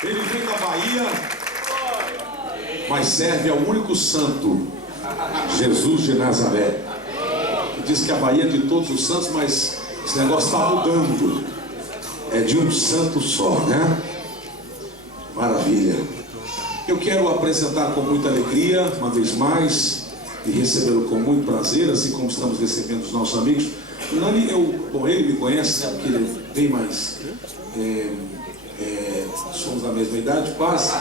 Ele vem da Bahia, mas serve ao único santo, Jesus de Nazaré. Que diz que a Bahia é de todos os santos, mas esse negócio está mudando. É de um santo só, né? Maravilha. Eu quero apresentar com muita alegria, uma vez mais, e recebê-lo com muito prazer, assim como estamos recebendo os nossos amigos. O Nani, ele me conhece, né, porque ele é bem mais... somos da mesma idade, quase.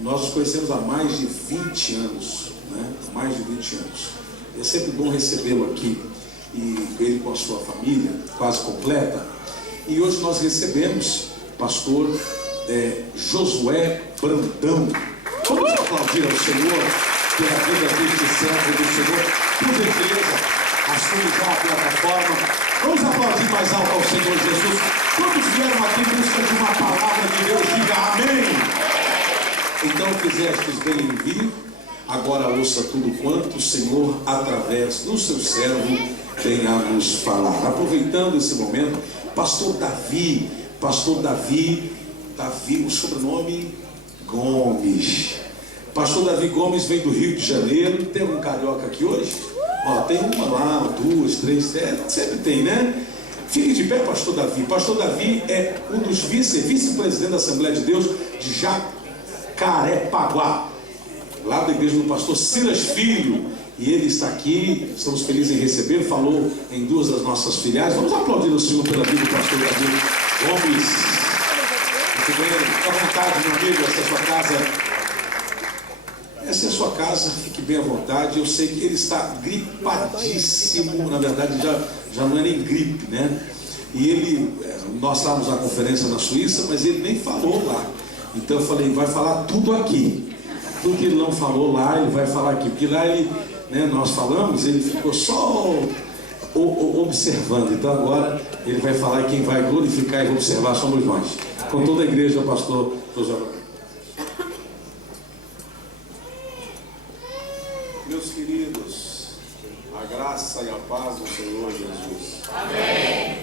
Nós nos conhecemos há mais de 20 anos, né? Mais de 20 anos. É sempre bom recebê-lo aqui, e ele com a sua família, quase completa. E hoje nós recebemos pastor Josué Brandão. Vamos aplaudir ao Senhor pela vida deste servo do Senhor. Por gentileza, assume já a plataforma. Vamos aplaudir mais alto ao Senhor Jesus. Todos vieram aqui em busca de uma palavra de Deus. Diga amém. Então fizestes bem em vir. Agora ouça tudo quanto o Senhor, através do seu servo, tem a nos falar. Aproveitando esse momento, pastor Davi, o sobrenome Gomes. Pastor Davi Gomes vem do Rio de Janeiro. Tem um carioca aqui hoje? Ó, tem uma lá, duas, três, sempre tem, né? Fique de pé, pastor Davi. Pastor Davi é um dos vice-presidentes da Assembleia de Deus de Jacarepaguá, lá da igreja do pastor Silas Filho. E ele está aqui, estamos felizes em receber. Falou em duas das nossas filiais. Vamos aplaudir o Senhor pela vida do pastor Davi Gomes. Muito bem, fique à vontade, meu amigo, essa é a sua casa. Essa é a sua casa, fique bem à vontade. Eu sei que ele está gripadíssimo, na verdade já não é nem gripe, né? E nós estávamos na conferência na Suíça, mas ele nem falou lá. Então eu falei, vai falar tudo aqui. Tudo que ele não falou lá, ele vai falar aqui. Porque lá nós falamos, ele ficou só observando. Então agora ele vai falar e quem vai glorificar e observar somos nós. Com toda a igreja, pastor José. Meus queridos, a graça e a paz do Senhor Jesus. Amém.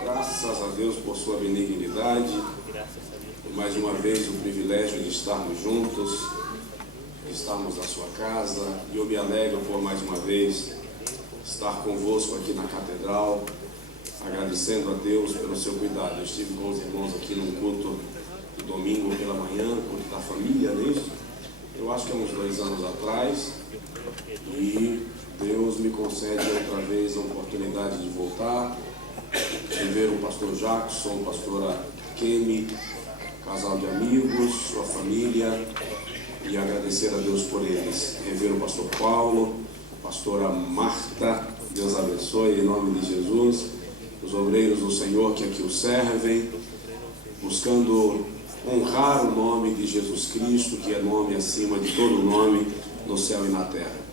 Graças a Deus por sua benignidade, por mais uma vez o privilégio de estarmos juntos, de estarmos na sua casa, e eu me alegro por mais uma vez estar convosco aqui na catedral, agradecendo a Deus pelo seu cuidado. Eu estive com os irmãos aqui num culto de domingo pela manhã, culto da família, não é isso? Eu acho que há uns 2 anos atrás, e Deus me concede outra vez a oportunidade de voltar, de ver o pastor Jackson, a pastora Kemi, casal de amigos, sua família, e agradecer a Deus por eles. Rever o pastor Paulo, a pastora Marta, Deus abençoe em nome de Jesus, os obreiros do Senhor que aqui o servem, buscando honrar o nome de Jesus Cristo, que é nome acima de todo nome no céu e na terra.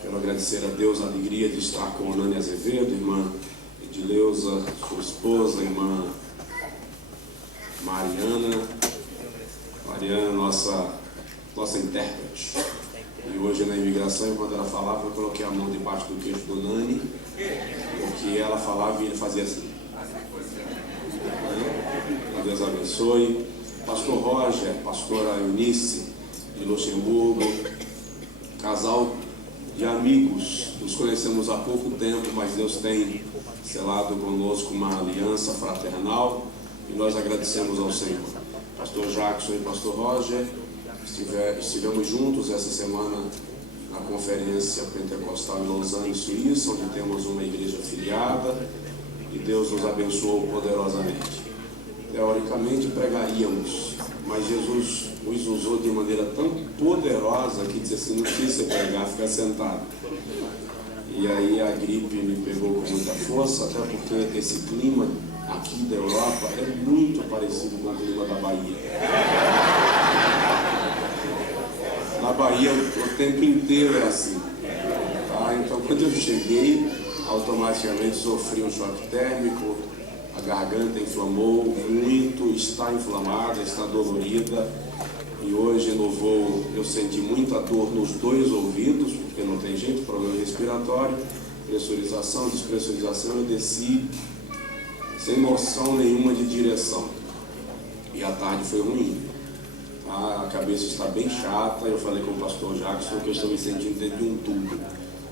Quero agradecer a Deus a alegria de estar com Nani Azevedo, irmã Edileuza, sua esposa, irmã Mariana, nossa intérprete. E hoje na imigração, quando ela falava, eu coloquei a mão debaixo do queixo do Nani, porque ela falava e ele fazia assim. Deus abençoe. Pastor Roger, pastora Eunice de Luxemburgo, casal de amigos, nos conhecemos há pouco tempo, mas Deus tem selado conosco uma aliança fraternal e nós agradecemos ao Senhor. Pastor Jackson e pastor Roger estivemos juntos essa semana na conferência pentecostal em Lausanne, Suíça, onde temos uma igreja afiliada, e Deus nos abençoou poderosamente. Teoricamente pregaríamos, mas Jesus nos usou de maneira tão poderosa que disse assim, não precisa pregar, fica sentado. E aí a gripe me pegou com muita força, até porque esse clima aqui da Europa é muito parecido com o clima da Bahia. Na Bahia o tempo inteiro é assim, tá? Então quando eu cheguei, automaticamente sofri um choque térmico, a garganta inflamou muito, está inflamada, está dolorida, e hoje no voo eu senti muita dor nos 2 ouvidos, porque não tem jeito, problema respiratório, pressurização, despressurização. Eu desci sem noção nenhuma de direção, e a tarde foi ruim. A cabeça está bem chata. Eu falei com o pastor Jackson que eu estou me sentindo dentro de um tubo.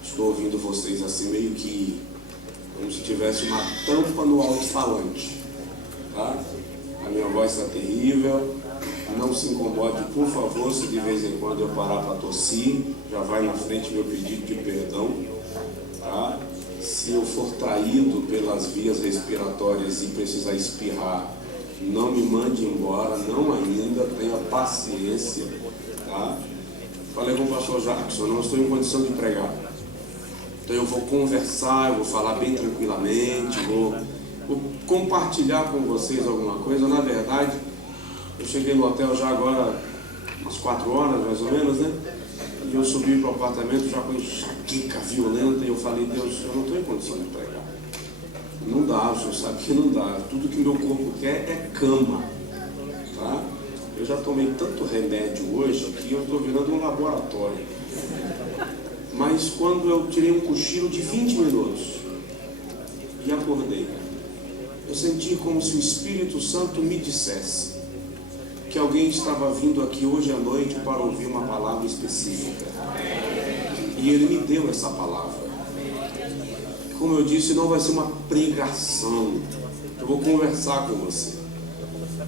Estou ouvindo vocês assim meio que como se tivesse uma tampa no alto-falante, tá? A minha voz está terrível. Não se incomode, por favor, se de vez em quando eu parar para tossir, já vai na frente meu pedido de perdão, tá? Se eu for traído pelas vias respiratórias e precisar espirrar, não me mande embora, não ainda, tenha paciência, tá? Falei com o pastor Jackson, não estou em condição de pregar, então eu vou conversar, eu vou falar bem tranquilamente, vou compartilhar com vocês alguma coisa. Na verdade, eu cheguei no hotel já agora umas 4 horas mais ou menos, né? E eu subi para o apartamento já com enxaqueca violenta e eu falei, Deus, eu não estou em condição de pregar. Não dá, o senhor sabe que não dá. Tudo que meu corpo quer é cama, tá? Eu já tomei tanto remédio hoje que eu estou virando um laboratório. Mas quando eu tirei um cochilo de 20 minutos e acordei, eu senti como se o Espírito Santo me dissesse que alguém estava vindo aqui hoje à noite para ouvir uma palavra específica. E ele me deu essa palavra. Como eu disse, não vai ser uma pregação. Eu vou conversar com você.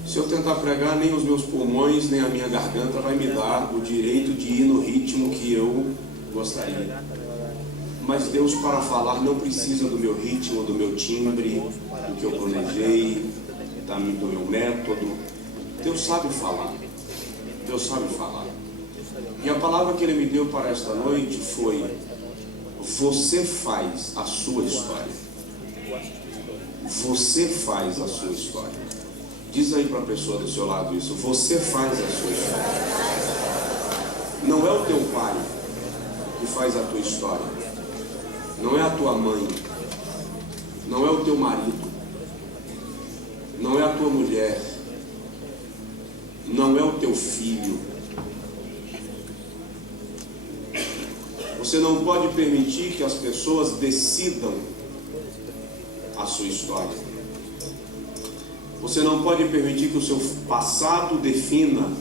Se eu tentar pregar, nem os meus pulmões, nem a minha garganta vai me dar o direito de ir no ritmo que eu gostaria. Mas Deus, para falar, não precisa do meu ritmo, do meu timbre, do que eu planejei, do meu método. Deus sabe falar. Deus sabe falar. E a palavra que Ele me deu para esta noite foi: você faz a sua história. Você faz a sua história. Diz aí para a pessoa do seu lado isso. Você faz a sua história. Não é o teu pai que faz a tua história. Não é a tua mãe. Não é o teu marido. Não é a tua mulher. Não é o teu filho. Você não pode permitir que as pessoas decidam a sua história. Você não pode permitir que o seu passado defina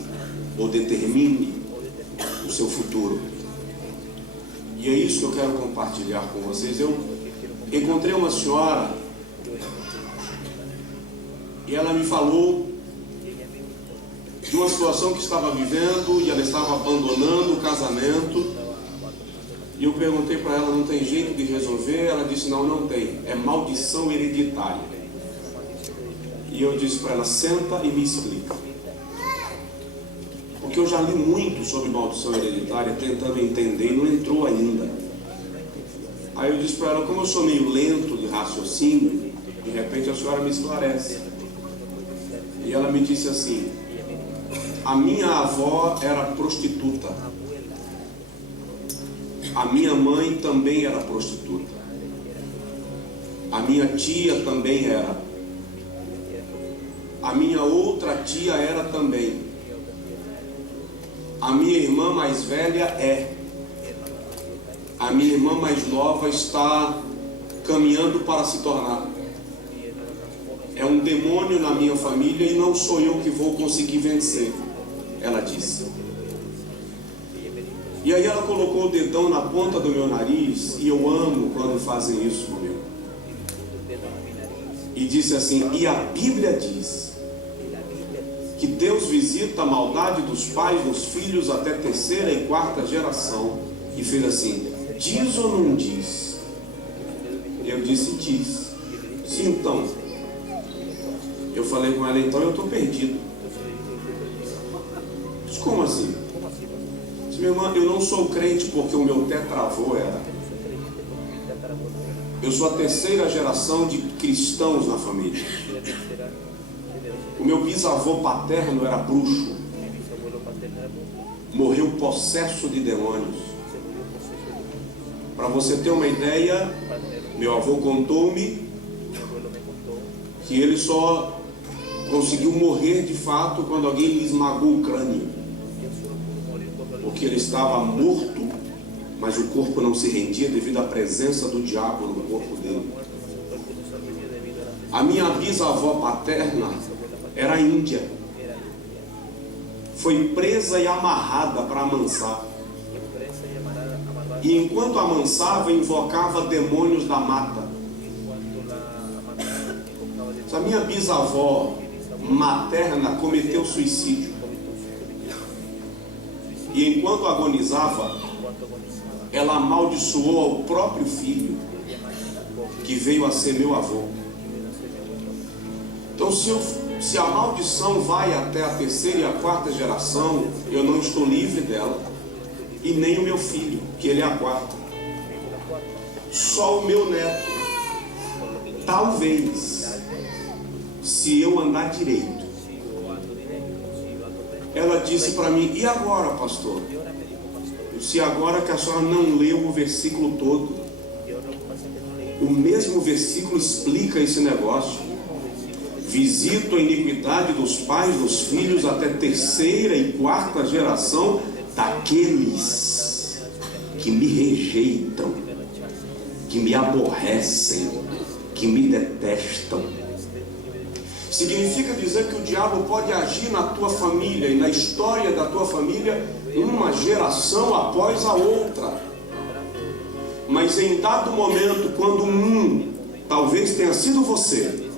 ou determine o seu futuro. E é isso que eu quero compartilhar com vocês. Eu encontrei uma senhora e ela me falou de uma situação que estava vivendo e ela estava abandonando o casamento. E eu perguntei para ela, não tem jeito de resolver? Ela disse, não, não tem, é maldição hereditária. E eu disse para ela, senta e me explica. Porque eu já li muito sobre maldição hereditária, tentando entender, e não entrou ainda. Aí eu disse para ela, como eu sou meio lento de raciocínio, de repente a senhora me esclarece. E ela me disse assim, a minha avó era prostituta. A minha mãe também era prostituta. A minha tia também era. A minha outra tia era também. A minha irmã mais velha é. A minha irmã mais nova está caminhando para se tornar. É um demônio na minha família e não sou eu que vou conseguir vencer, ela disse. E aí ela colocou o dedão na ponta do meu nariz, e eu amo quando fazem isso comigo. E disse assim, e a Bíblia diz que Deus visita a maldade dos pais nos filhos até 3ª e 4ª geração. E fez assim, diz ou não diz? Eu disse, diz. Sim, então. Eu falei com ela, então eu estou perdido. Disse, como assim? Minha irmã, eu não sou crente porque o meu tetravô era. Eu sou a 3ª geração de cristãos na família. O meu bisavô paterno era bruxo. Morreu possesso de demônios. Para você ter uma ideia, meu avô contou-me que ele só conseguiu morrer de fato quando alguém lhe esmagou o crânio. Porque ele estava morto, mas o corpo não se rendia devido à presença do diabo no corpo dele. A minha bisavó paterna era índia. foi presa e amarrada para amansar. E enquanto amansava, invocava demônios da mata. A minha bisavó materna cometeu suicídio. E enquanto agonizava, ela amaldiçoou ao próprio filho, que veio a ser meu avô. Então, se a maldição vai até a terceira e a quarta geração, eu não estou livre dela, e nem o meu filho, que ele é a quarta. Só o meu neto, talvez, se eu andar direito. Ela disse para mim: e agora, pastor? Eu disse: agora que a senhora não leu o versículo todo. O mesmo versículo explica esse negócio. Visito a iniquidade dos pais dos filhos até terceira e quarta geração daqueles que me rejeitam, que me aborrecem, que me detestam. Significa dizer que o diabo pode agir na tua família e na história da tua família uma geração após a outra. Mas em dado momento, quando talvez tenha sido você,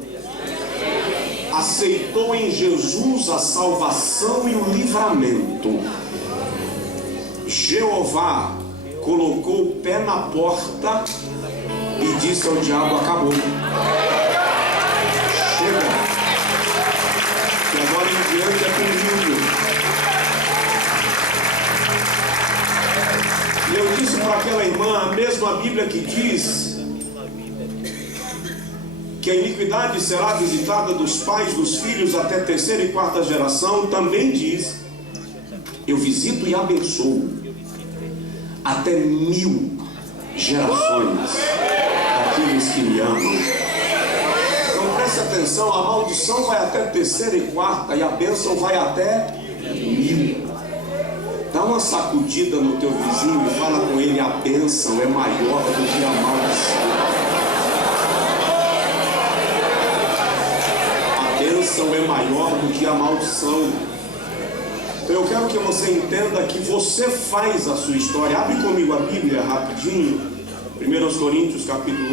aceitou em Jesus a salvação e o livramento, Jeová colocou o pé na porta e disse ao diabo: acabou, chega, que agora em diante é comigo. E eu disse para aquela irmã, a mesma Bíblia que diz que a iniquidade será visitada dos pais dos filhos até terceira e quarta geração, também diz: eu visito e abençoo até 1000 gerações daqueles que me amam. Então preste atenção, a maldição vai até terceira e quarta e a bênção vai até 1000. Dá uma sacudida no teu vizinho e fala com ele: a bênção é maior do que a maldição. É maior do que a maldição. Então eu quero que você entenda que você faz a sua história. Abre comigo a Bíblia rapidinho, 1 Coríntios capítulo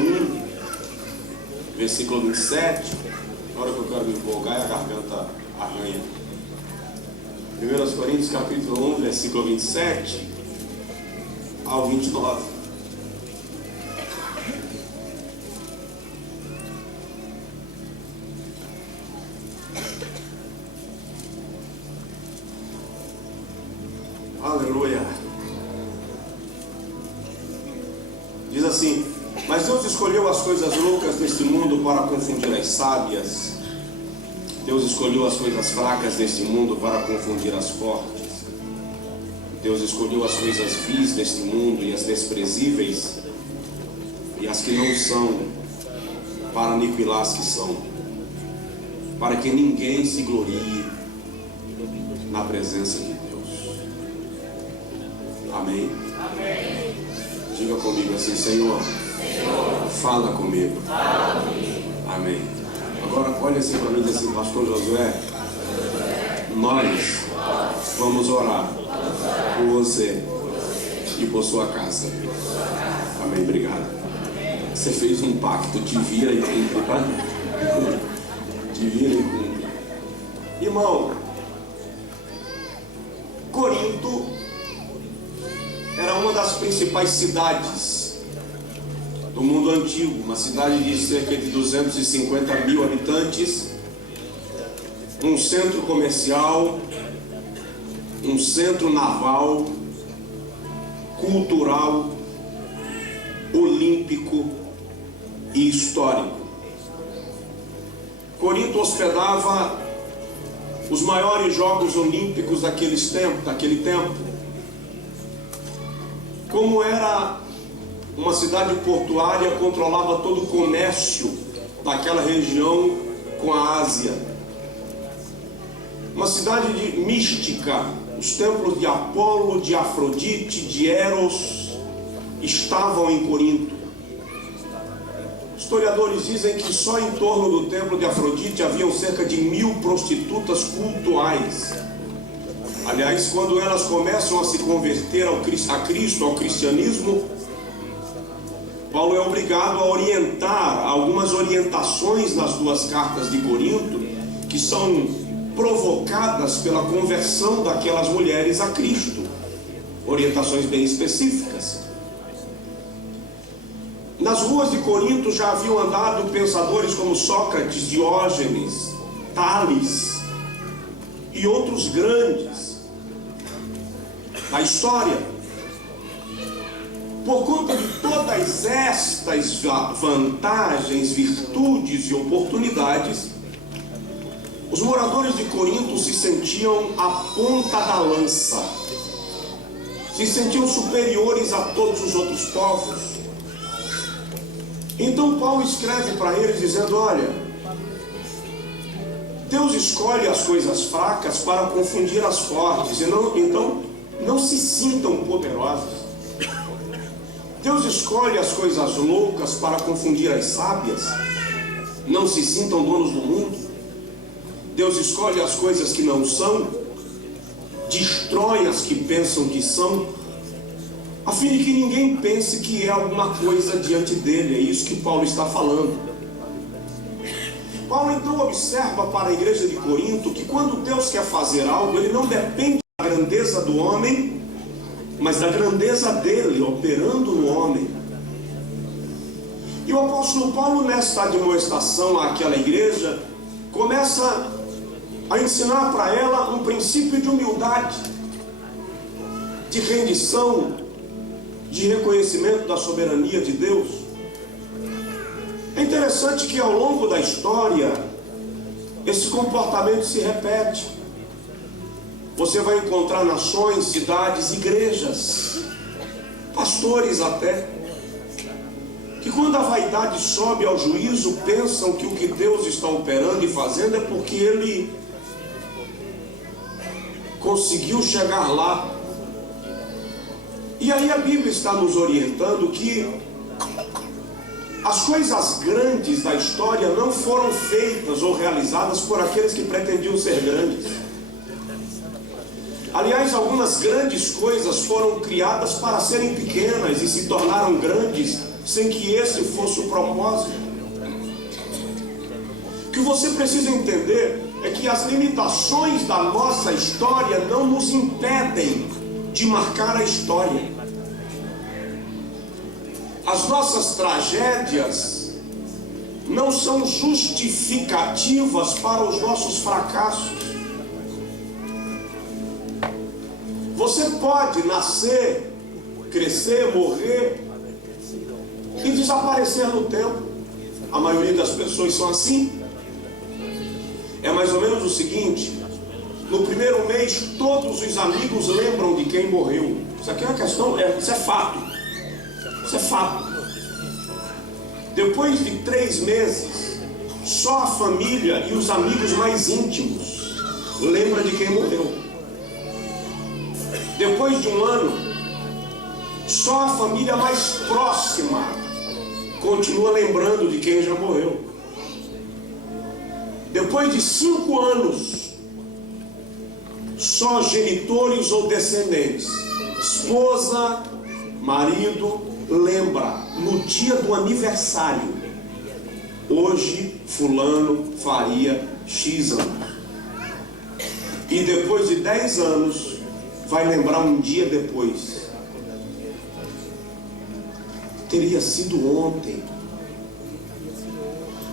1, versículo 27. Na hora que eu quero me empolgar, a garganta arranha. 1 Coríntios capítulo 1, versículo 27 ao 29. Aleluia. Diz assim: mas Deus escolheu as coisas loucas deste mundo para confundir as sábias. Deus escolheu as coisas fracas deste mundo para confundir as fortes. Deus escolheu as coisas vis deste mundo e as desprezíveis e as que não são, para aniquilar as que são, para que ninguém se glorie na presença de Deus. Amém? Amém. Diga comigo assim: Senhor, fala comigo. Amém. Agora olha assim para mim e diz assim: pastor Josué, nós vamos orar por você e por sua casa. Amém, obrigado. Você fez um pacto, te vira e cumpre, tá? Te vira e cumpre. Irmão, Corinto era uma das principais cidades do mundo antigo, uma cidade de cerca de 250 mil habitantes, um centro comercial, um centro naval, cultural, olímpico e histórico. Corinto hospedava os maiores jogos olímpicos daquele tempo. Como era uma cidade portuária, controlava todo o comércio daquela região com a Ásia. Uma cidade mística. Os templos de Apolo, de Afrodite, de Eros estavam em Corinto. Historiadores dizem que só em torno do templo de Afrodite haviam cerca de 1000 prostitutas cultuais. Aliás, quando elas começam a se converter a Cristo, ao cristianismo, Paulo é obrigado a orientar algumas orientações nas duas cartas de Corinto, que são provocadas pela conversão daquelas mulheres a Cristo. Orientações bem específicas. Nas ruas de Corinto já haviam andado pensadores como Sócrates, Diógenes, Tales e outros grandes da história. Por conta de todas estas vantagens, virtudes e oportunidades, os moradores de Corinto se sentiam a ponta da lança, se sentiam superiores a todos os outros povos. Então Paulo escreve para eles dizendo: olha, Deus escolhe as coisas fracas para confundir as fortes, então não se sintam poderosos. Deus escolhe as coisas loucas para confundir as sábias, não se sintam donos do mundo. Deus escolhe as coisas que não são, destrói as que pensam que são, a fim de que ninguém pense que é alguma coisa diante dele. É isso que Paulo está falando. Paulo então observa para a igreja de Corinto que quando Deus quer fazer algo, ele não depende da grandeza do homem, mas da grandeza dele operando no homem. E o apóstolo Paulo, nesta admoestação àquela igreja, começa a ensinar para ela um princípio de humildade, de rendição, de reconhecimento da soberania de Deus. É interessante que ao longo da história esse comportamento se repete. Você vai encontrar nações, cidades, igrejas, pastores até, que quando a vaidade sobe ao juízo, pensam que o que Deus está operando e fazendo é porque Ele conseguiu chegar lá. E aí a Bíblia está nos orientando que as coisas grandes da história não foram feitas ou realizadas por aqueles que pretendiam ser grandes. Aliás, algumas grandes coisas foram criadas para serem pequenas e se tornaram grandes sem que esse fosse o propósito. O que você precisa entender é que as limitações da nossa história não nos impedem de marcar a história. As nossas tragédias não são justificativas para os nossos fracassos. Você pode nascer, crescer, morrer e desaparecer no tempo. A maioria das pessoas são assim. É mais ou menos o seguinte: no primeiro mês todos os amigos lembram de quem morreu. Isso aqui é uma questão, isso é fato. Isso é fato. Depois de 3 meses, só a família e os amigos mais íntimos lembram de quem morreu. Depois de 1 ano, só a família mais próxima continua lembrando de quem já morreu. Depois de 5 anos, só genitores ou descendentes, esposa, marido, lembra no dia do aniversário: hoje fulano faria X anos. E depois de 10 anos vai lembrar um dia depois: teria sido ontem.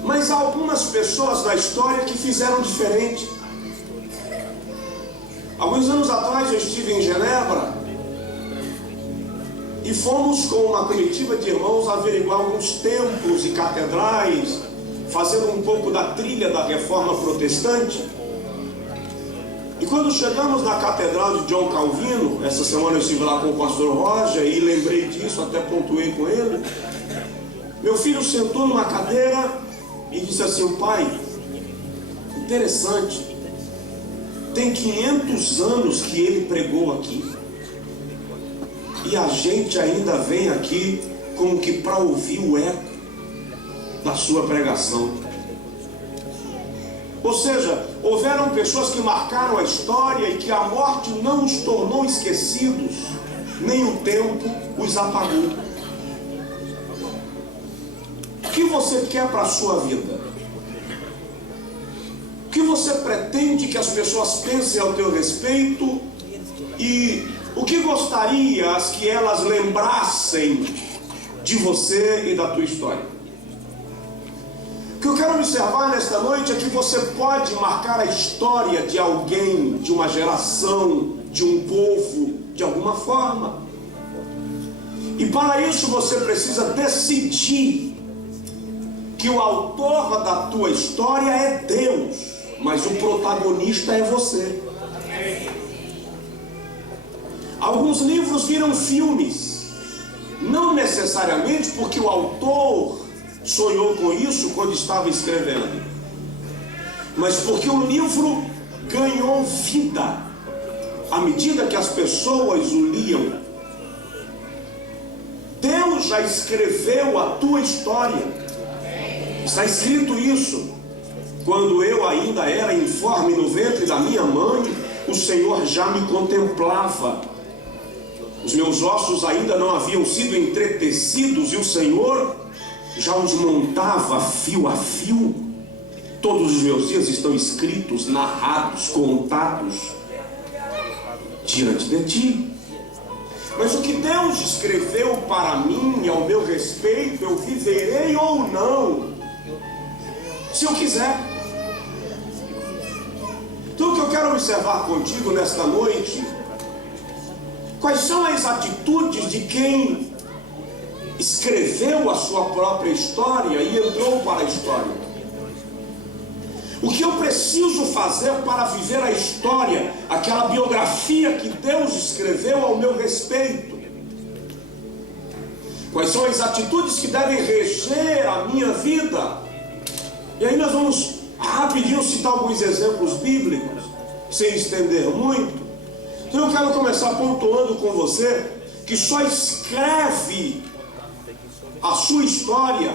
Mas há algumas pessoas na história que fizeram diferente. Alguns anos atrás eu estive em Genebra e fomos com uma comitiva de irmãos averiguar alguns templos e catedrais, fazendo um pouco da trilha da reforma protestante. E quando chegamos na catedral de John Calvino, essa semana eu estive lá com o pastor Roger e lembrei disso, até pontuei com ele. Meu filho sentou numa cadeira e disse assim: pai, interessante, tem 500 anos que ele pregou aqui e a gente ainda vem aqui como que para ouvir o eco da sua pregação. Ou seja, houveram pessoas que marcaram a história e que a morte não os tornou esquecidos, nem o tempo os apagou. O que você quer para a sua vida? O que você pretende que as pessoas pensem ao teu respeito? E o que gostarias que elas lembrassem de você e da tua história? O que eu quero observar nesta noite é que você pode marcar a história de alguém, de uma geração, de um povo, de alguma forma. E para isso você precisa decidir que o autor da tua história é Deus, mas o protagonista é você. Alguns livros viram filmes, não necessariamente porque o autor sonhou com isso quando estava escrevendo, mas porque o livro ganhou vida à medida que as pessoas o liam. Deus já escreveu a tua história. Está escrito isso: quando eu ainda era informe no ventre da minha mãe, o Senhor já me contemplava. Os meus ossos ainda não haviam sido entretecidos e o Senhor já os montava fio a fio. Todos os meus dias estão escritos, narrados, contados diante de ti. Mas o que Deus escreveu para mim e ao meu respeito, eu viverei ou não, se eu quiser. Então o que eu quero observar contigo nesta noite, quais são as atitudes de quem escreveu a sua própria história e entrou para a história. O que eu preciso fazer para viver a história, aquela biografia que Deus escreveu ao meu respeito? Quais são as atitudes que devem reger a minha vida? E aí nós vamos rapidinho citar alguns exemplos bíblicos, sem estender muito. Então eu quero começar pontuando com você que só escreve a sua história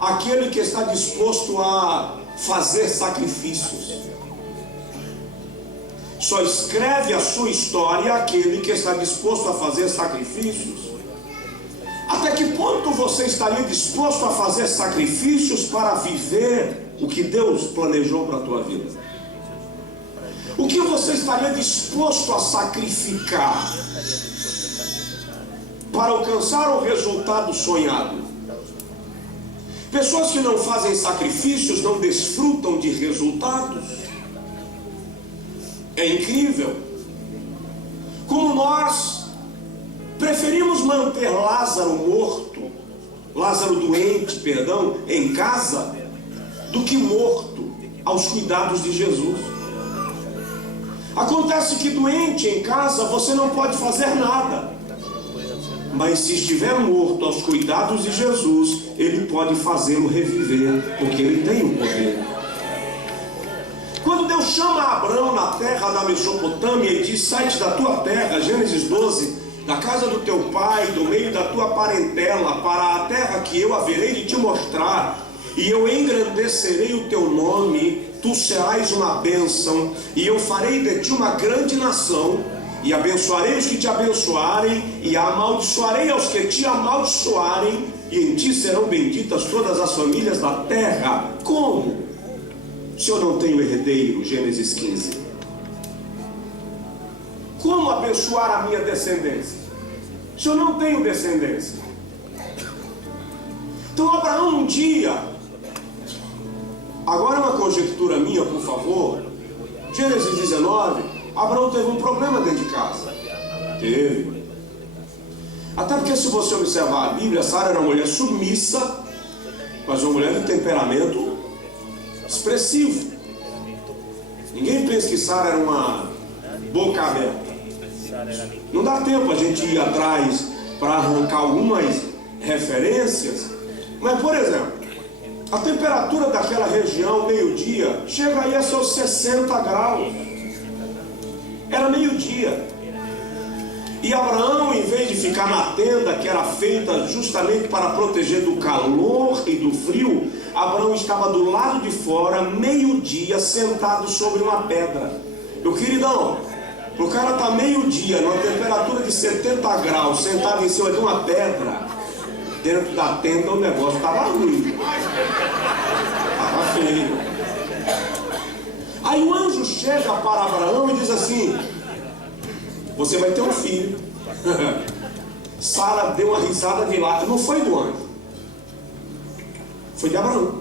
aquele que está disposto a fazer sacrifícios. Só escreve a sua história aquele que está disposto a fazer sacrifícios. Até que ponto você estaria disposto a fazer sacrifícios para viver o que Deus planejou para a tua vida? O que você estaria disposto a sacrificar para alcançar o resultado sonhado? Pessoas que não fazem sacrifícios não desfrutam de resultados. É incrível como nós preferimos manter Lázaro doente, em casa, do que morto aos cuidados de Jesus. Acontece que doente em casa você não pode fazer nada, mas se estiver morto aos cuidados de Jesus, Ele pode fazê-lo reviver, porque Ele tem o poder. Quando Deus chama Abraão na terra da Mesopotâmia e diz: sai-te da tua terra, Gênesis 12, da casa do teu pai, do meio da tua parentela, para a terra que eu haverei de te mostrar, e eu engrandecerei o teu nome, tu serás uma bênção, e eu farei de ti uma grande nação, e abençoarei os que te abençoarem, e amaldiçoarei aos que te amaldiçoarem, e em ti serão benditas todas as famílias da terra. Como? Se eu não tenho herdeiro, Gênesis 15. Como abençoar a minha descendência, se eu não tenho descendência? Então Abraão um dia, agora é uma conjectura minha, por favor, Gênesis 19, Abraão teve um problema dentro de casa. Teve. Até porque, se você observar a Bíblia, Sara era uma mulher submissa, mas uma mulher de temperamento expressivo. Ninguém pensa que Sara era uma boca aberta. Não dá tempo a gente ir atrás para arrancar algumas referências, mas, por exemplo, a temperatura daquela região, meio-dia, chega aí a seus 60 graus. Era meio-dia. E Abraão, em vez de ficar na tenda que era feita justamente para proteger do calor e do frio, Abraão estava do lado de fora, meio-dia, sentado sobre uma pedra. Meu queridão, o cara está meio-dia, numa temperatura de 70 graus, sentado em cima de uma pedra, dentro da tenda, o negócio estava ruim. Estava feio. Aí o anjo chega para Abraão e diz assim: você vai ter um filho. Sara deu uma risada de lado. Não foi do anjo, foi de Abraão.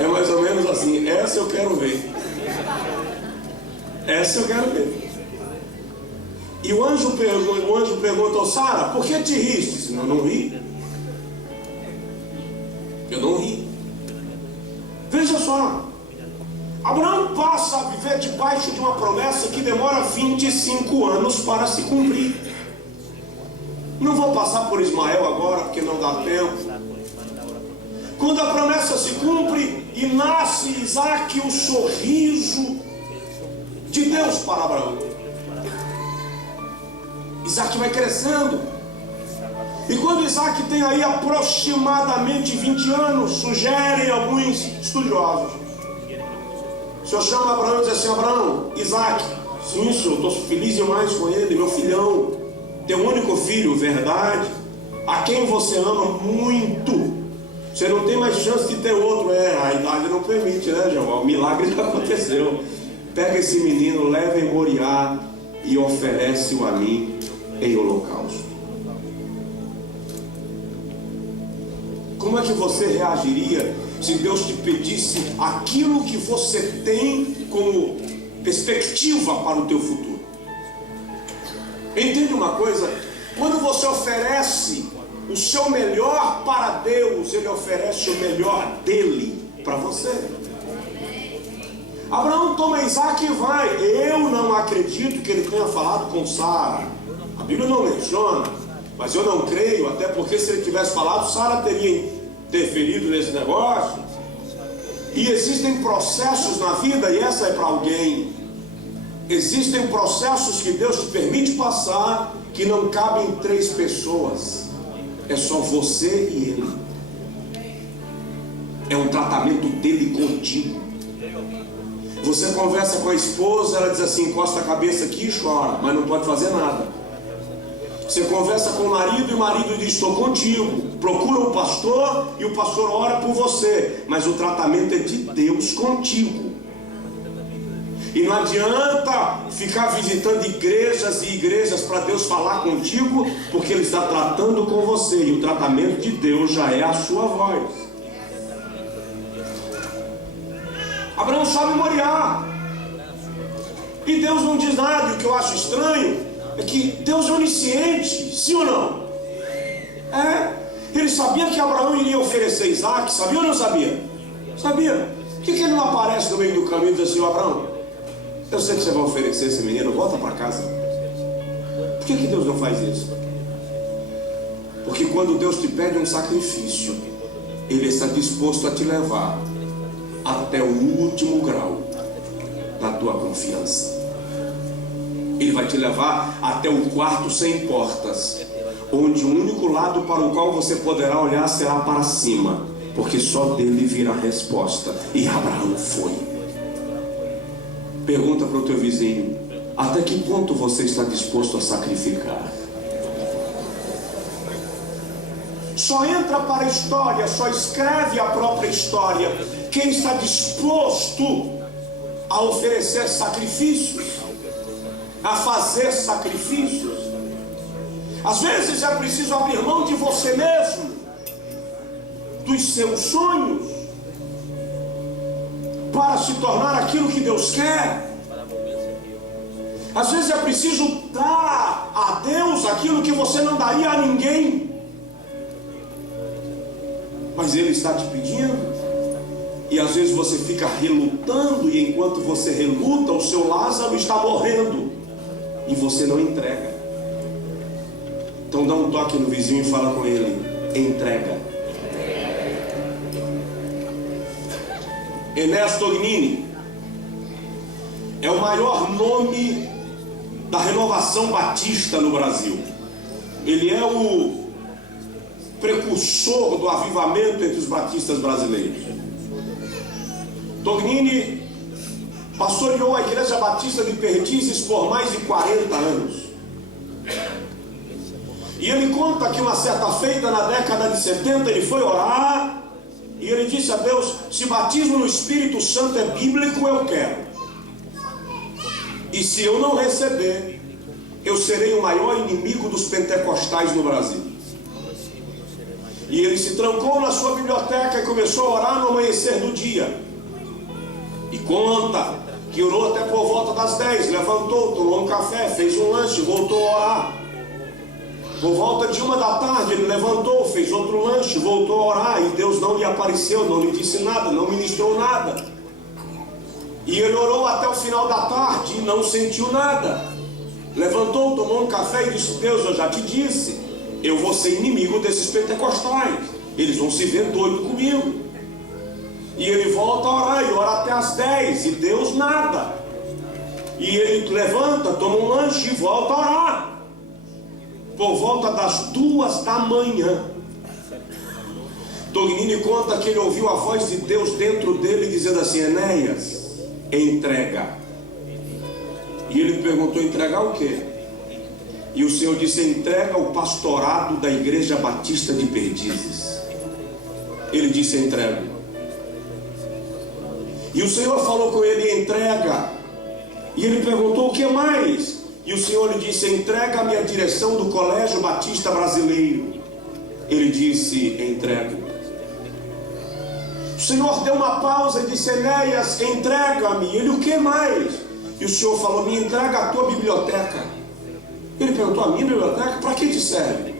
É mais ou menos assim: essa eu quero ver. Essa eu quero ver. E o anjo perguntou: Sara, por que te riste? Eu não ri. Eu não ri. Veja só, Abraão passa a viver debaixo de uma promessa que demora 25 anos para se cumprir. Não vou passar por Ismael agora, porque não dá tempo. Quando a promessa se cumpre e nasce Isaac, o sorriso de Deus para Abraão. Isaac vai crescendo. E quando Isaac tem aí aproximadamente 20 anos, sugerem alguns estudiosos, o Senhor chama Abraão e diz assim: Abraão, Isaac, sim, senhor, estou feliz demais com ele, meu filhão, teu único filho, verdade, a quem você ama muito. Você não tem mais chance de ter outro. A idade não permite, né, João? O milagre já aconteceu. Pega esse menino, leva em Moriá e oferece-o a mim em holocausto. Como é que você reagiria se Deus te pedisse aquilo que você tem como perspectiva para o teu futuro? Entende uma coisa? Quando você oferece o seu melhor para Deus, Ele oferece o melhor dele para você. Abraão toma Isaac e vai. Eu não acredito que ele tenha falado com Sara. A Bíblia não menciona, mas eu não creio, até porque se ele tivesse falado, Sara teria interferido nesse negócio. E existem processos na vida, e essa é para alguém. Existem processos que Deus te permite passar, que não cabem 3 pessoas. É só você e Ele. É um tratamento dele contigo. Você conversa com a esposa, ela diz assim: encosta a cabeça aqui e chora, mas não pode fazer nada. Você conversa com o marido e o marido diz: estou contigo. Procura o pastor e o pastor ora por você, mas o tratamento é de Deus contigo. E não adianta ficar visitando igrejas e igrejas para Deus falar contigo, porque Ele está tratando com você, e o tratamento de Deus já é a sua voz. Abraão sobe Moriá, e Deus não diz nada. E o que eu acho estranho é que Deus é onisciente, sim ou não? Ele sabia que Abraão iria oferecer Isaac, sabia ou não sabia? Sabia. Por que ele não aparece no meio do caminho e diz assim: Abraão, eu sei que você vai oferecer esse menino, volta para casa. Por que Deus não faz isso? Porque quando Deus te pede um sacrifício, Ele está disposto a te levar até o último grau da tua confiança. Ele vai te levar até o quarto sem portas, onde o único lado para o qual você poderá olhar será para cima, porque só dele virá a resposta. E Abraão foi. Pergunta para o teu vizinho: até que ponto você está disposto a sacrificar? Só entra para a história, só escreve a própria história quem está disposto a oferecer sacrifícios, a fazer sacrifícios. Às vezes é preciso abrir mão de você mesmo, dos seus sonhos, para se tornar aquilo que Deus quer. Às vezes é preciso dar a Deus aquilo que você não daria a ninguém, mas Ele está te pedindo. E às vezes você fica relutando, e enquanto você reluta, o seu Lázaro está morrendo e você não entrega. Então dá um toque no vizinho e fala com ele: entrega. Ernesto Ognini é o maior nome da renovação batista no Brasil. Ele é o precursor do avivamento entre os batistas brasileiros. Tognini pastoreou a Igreja Batista de Perdizes por mais de 40 anos. E ele conta que uma certa feita na década de 70 ele foi orar e ele disse a Deus: se batismo no Espírito Santo é bíblico, eu quero. E se eu não receber, eu serei o maior inimigo dos pentecostais no Brasil. E ele se trancou na sua biblioteca e começou a orar no amanhecer do dia. E conta que orou até por volta das 10, levantou, tomou um café, fez um lanche, voltou a orar. Por volta de 1 da tarde ele levantou, fez outro lanche, voltou a orar, e Deus não lhe apareceu, não lhe disse nada, não ministrou nada. E ele orou até o final da tarde e não sentiu nada. Levantou, tomou um café e disse: Deus, eu já te disse, eu vou ser inimigo desses pentecostais, eles vão se ver doido comigo. E ele volta a orar e ora até as 10 e Deus nada. E ele levanta, toma um lanche e volta a orar. Por volta das 2 da manhã, Tognini conta que ele ouviu a voz de Deus dentro dele dizendo assim: Enéas, entrega. E ele perguntou: entregar o quê? E o Senhor disse: entrega o pastorado da Igreja Batista de Perdizes. Ele disse: entrega. E o Senhor falou com ele: entrega. E ele perguntou: o que mais? E o Senhor lhe disse: entrega-me a direção do Colégio Batista Brasileiro. Ele disse: entrego. O Senhor deu uma pausa e disse: Enéas, entrega-me. Ele: o que mais? E o Senhor falou: me entrega a tua biblioteca. Ele perguntou: a minha biblioteca? Para que te serve?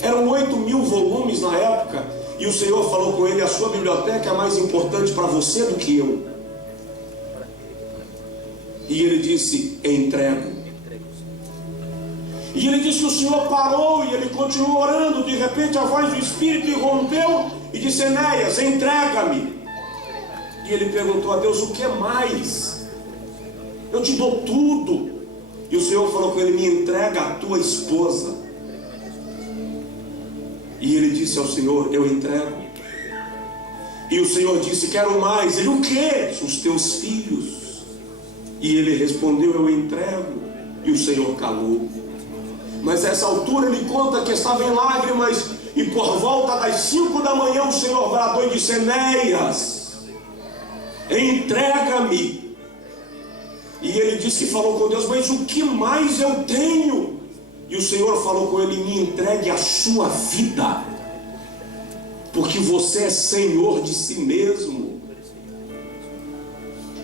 Eram 8.000 volumes na época. E o Senhor falou com ele: a sua biblioteca é mais importante para você do que eu. E ele disse: entrego. E ele disse que o Senhor parou e ele continuou orando. De repente a voz do Espírito irrompeu e disse: Enéas, entrega-me. E ele perguntou a Deus: o que mais? Eu te dou tudo. E o Senhor falou com ele: me entrega a tua esposa. E ele disse ao Senhor: eu entrego. E o Senhor disse: quero mais. Ele: o que? Os teus filhos. E ele respondeu: eu entrego. E o Senhor calou. Mas a essa altura ele conta que estava em lágrimas. E por volta das 5 da manhã o Senhor bradou e disse: Enéas, entrega-me. E ele disse que falou com Deus: mas o que mais eu tenho? E o Senhor falou com ele: me entregue a sua vida, porque você é senhor de si mesmo.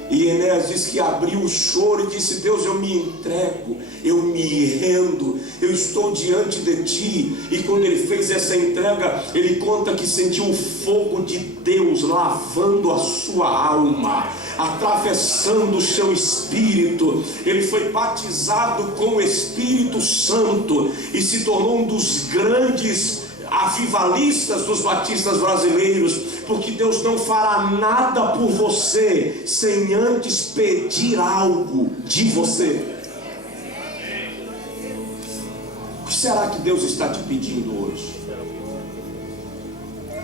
E Enéas disse que abriu o choro e disse: Deus, eu me entrego, eu me rendo, eu estou diante de ti. E quando ele fez essa entrega, ele conta que sentiu o fogo de Deus lavando a sua alma, atravessando o seu espírito. Ele foi batizado com o Espírito Santo e se tornou um dos grandes avivalistas dos batistas brasileiros, porque Deus não fará nada por você sem antes pedir algo de você. O que será que Deus está te pedindo hoje?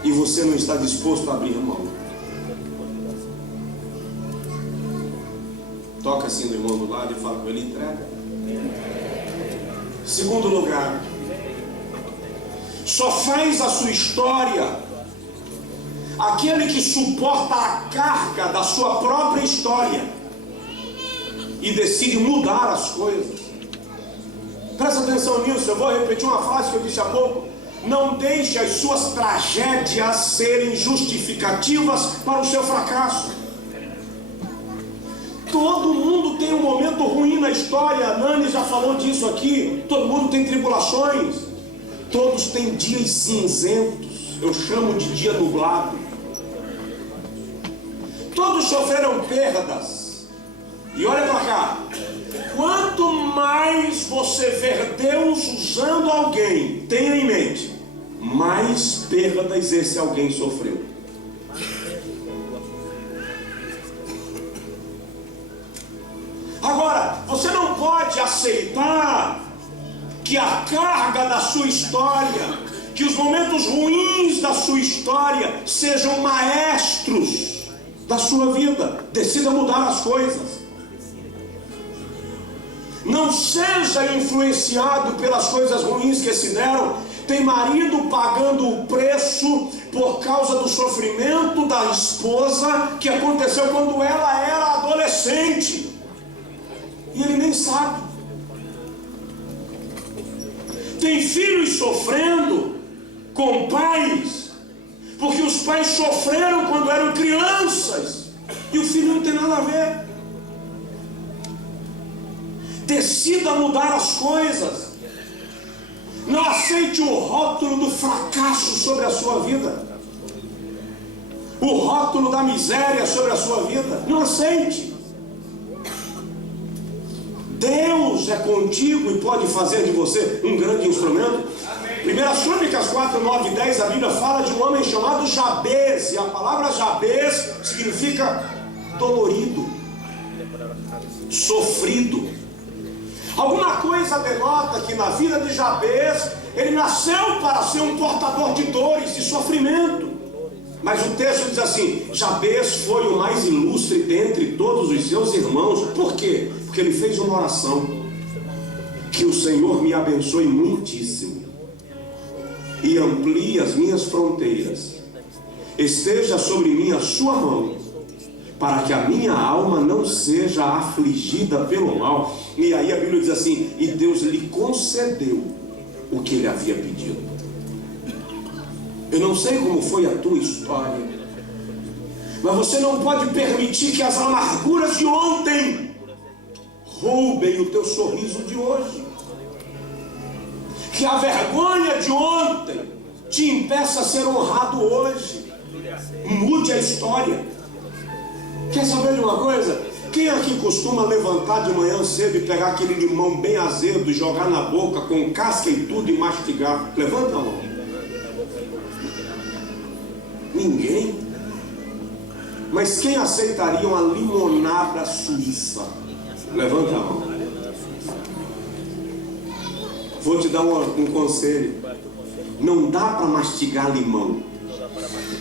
E você não está disposto a abrir mão? Toca assim no irmão do lado e fala com ele: entrega. Segundo lugar, só faz a sua história aquele que suporta a carga da sua própria história e decide mudar as coisas. Presta atenção nisso. Eu vou repetir uma frase que eu disse há pouco: não deixe as suas tragédias serem justificativas para o seu fracasso. Todo mundo tem um momento ruim na história. A Nani já falou disso aqui. Todo mundo tem tribulações. Todos têm dias cinzentos, eu chamo de dia nublado. Todos sofreram perdas. E olha para cá: quanto mais você ver Deus usando alguém, tenha em mente, mais perdas esse alguém sofreu. Agora, você não pode aceitar que a carga da sua história, que Que os momentos ruins da sua história sejam maestros da sua vida. Decida mudar as coisas. Não seja influenciado pelas coisas ruins que se deram. Tem marido pagando o preço por causa do sofrimento da esposa que aconteceu quando ela era adolescente. E ele nem sabe. Tem filhos sofrendo com pais, porque os pais sofreram quando eram crianças, e o filho não tem nada a ver. Decida mudar as coisas. Não aceite o rótulo do fracasso sobre a sua vida, o rótulo da miséria sobre a sua vida. Não aceite. Deus é contigo e pode fazer de você um grande instrumento. 1 Crônicas 4, 9 e 10, a Bíblia fala de um homem chamado Jabez, e a palavra Jabez significa dolorido, sofrido. Alguma coisa denota que na vida de Jabez, ele nasceu para ser um portador de dores, de sofrimento. Mas o texto diz assim: Jabez foi o mais ilustre dentre todos os seus irmãos. Por quê? Porque ele fez uma oração: que o Senhor me abençoe muitíssimo e amplie as minhas fronteiras, esteja sobre mim a sua mão, para que a minha alma não seja afligida pelo mal. E aí a Bíblia diz assim: e Deus lhe concedeu o que ele havia pedido. Eu não sei como foi a tua história, mas você não pode permitir que as amarguras de ontem roubem o teu sorriso de hoje. Que a vergonha de ontem te impeça a ser honrado hoje. Mude a história. Quer saber de uma coisa? Quem aqui costuma levantar de manhã cedo e pegar aquele limão bem azedo e jogar na boca com casca e tudo e mastigar? Levanta a mão. Ninguém. Mas quem aceitaria uma limonada suíça? Levanta a mão. Vou te dar um conselho. Não dá para mastigar limão,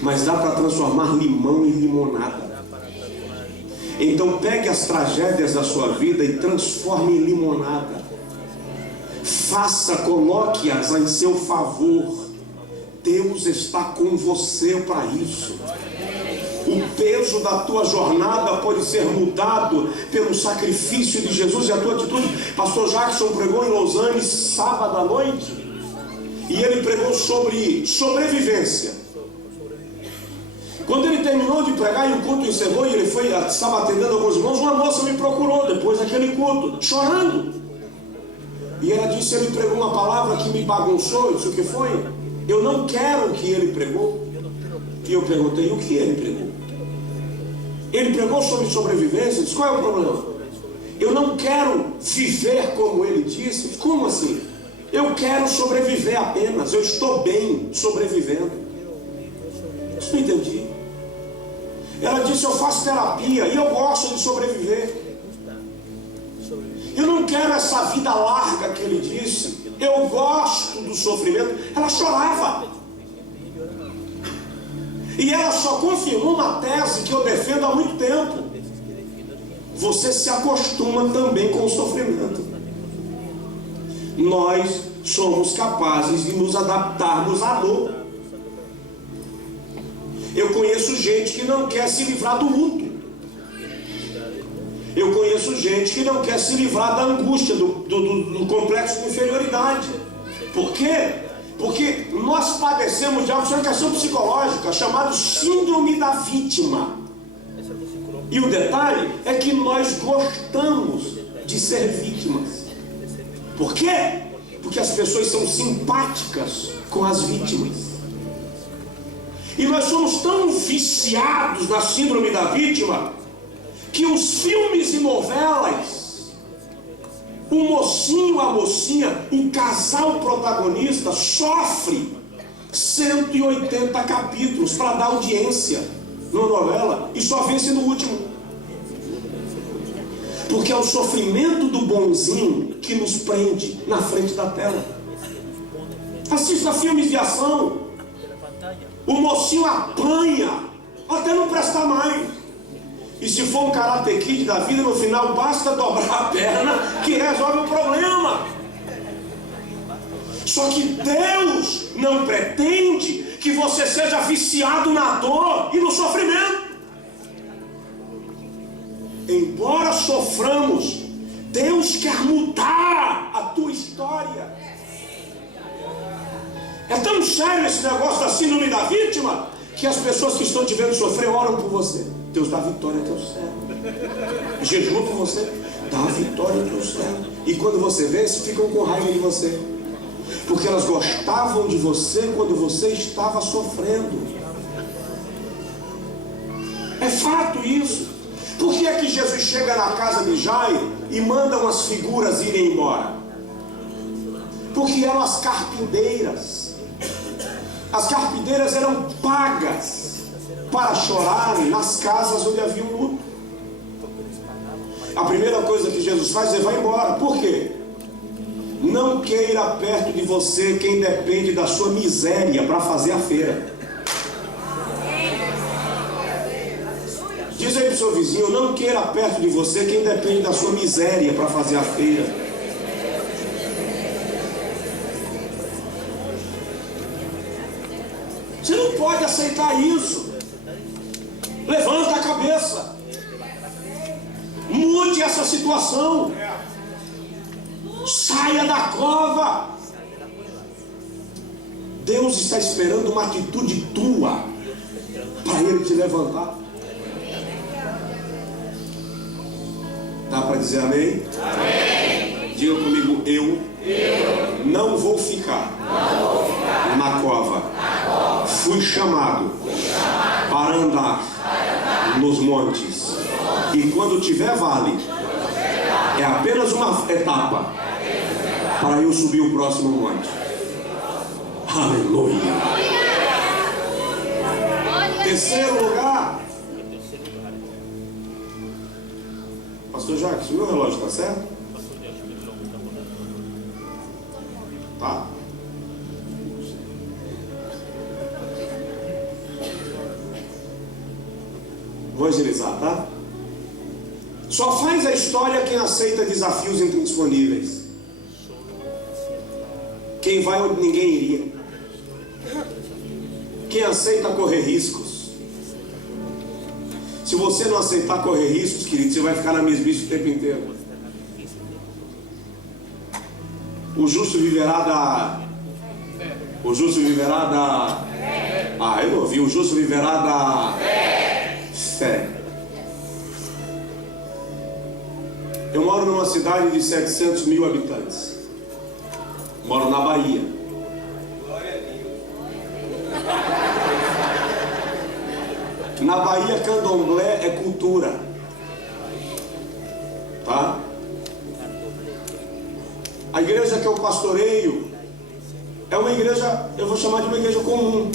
mas dá para transformar limão em limonada. Então pegue as tragédias da sua vida e transforme em limonada. Coloque-as em seu favor. Deus está com você para isso. O peso da tua jornada pode ser mudado pelo sacrifício de Jesus e a tua atitude. Pastor Jackson pregou em Lausanne sábado à noite, e ele pregou sobre sobrevivência. Quando ele terminou de pregar e o culto encerrou, e ele estava atendendo alguns irmãos, uma moça me procurou depois daquele culto, chorando. E ela disse: ele pregou uma palavra que me bagunçou. Eu disse: o que foi? Eu não quero o que ele pregou. E eu perguntei: o que ele pregou? Ele pregou sobre sobrevivência. Eu disse: qual é o problema? Eu não quero viver como ele disse. Como assim? Eu quero sobreviver apenas. Eu estou bem sobrevivendo. Isso não entendi. Ela disse: eu faço terapia e eu gosto de sobreviver. Eu não quero essa vida larga que ele disse. Eu gosto do sofrimento. Ela chorava. E ela só confirmou uma tese que eu defendo há muito tempo: você se acostuma também com o sofrimento. Nós somos capazes de nos adaptarmos à dor. Eu conheço gente que não quer se livrar do luto. Eu conheço gente que não quer se livrar da angústia, do complexo de inferioridade. Por quê? Porque nós padecemos de algo, isso é uma questão psicológica, chamado síndrome da vítima. E o detalhe é que nós gostamos de ser vítimas. Por quê? Porque as pessoas são simpáticas com as vítimas. E nós somos tão viciados na síndrome da vítima que os filmes e novelas, o mocinho, a mocinha, o casal protagonista sofre 180 capítulos para dar audiência numa novela e só vence no último. Porque é o sofrimento do bonzinho que nos prende na frente da tela. Assista filmes de ação. O mocinho apanha até não prestar mais. E se for um Karate Kid da vida, no final basta dobrar a perna que resolve o problema. Só que Deus não pretende que você seja viciado na dor e no sofrimento. Embora soframos, Deus quer mudar a tua história. É tão sério esse negócio da síndrome da vítima, que as pessoas que estão te vendo sofrer oram por você. Deus dá vitória ao teu servo. Jejum por você, dá vitória ao teu servo. E quando você vence, ficam com raiva de você, porque elas gostavam de você quando você estava sofrendo. É fato isso. Por que é que Jesus chega na casa de Jairo e manda umas figuras irem embora? Porque eram as carpideiras. As carpideiras eram pagas para chorarem nas casas onde havia um luto. A primeira coisa que Jesus faz é: vai embora. Por quê? Não queira perto de você quem depende da sua miséria para fazer a feira. Diz aí para o seu vizinho: não queira perto de você quem depende da sua miséria para fazer a feira. Você não pode aceitar isso. Levanta a cabeça. Mude essa situação. Saia da cova. Deus está esperando uma atitude tua para Ele te levantar. Dá para dizer amém? Amém. Diga comigo: eu não vou ficar na cova. Fui chamado para andar nos montes. E quando tiver vale, é apenas uma etapa para eu subir o próximo monte. Aleluia. Terceiro lugar. Pastor Jacques, o meu relógio está certo? Tá. Vou agilizar, tá? Só faz a história quem aceita desafios indisponíveis. Quem vai onde ninguém iria. Quem aceita correr riscos. Se você não aceitar correr riscos, querido, você vai ficar na mesmice o tempo inteiro. O justo viverá da... O justo viverá da... Ah, eu não ouvi. O justo viverá da... Fé. Eu moro numa cidade de 700 mil habitantes. Moro na Bahia. Na Bahia, candomblé é cultura. Tá? A igreja que eu pastoreio é uma igreja, eu vou chamar de uma igreja comum.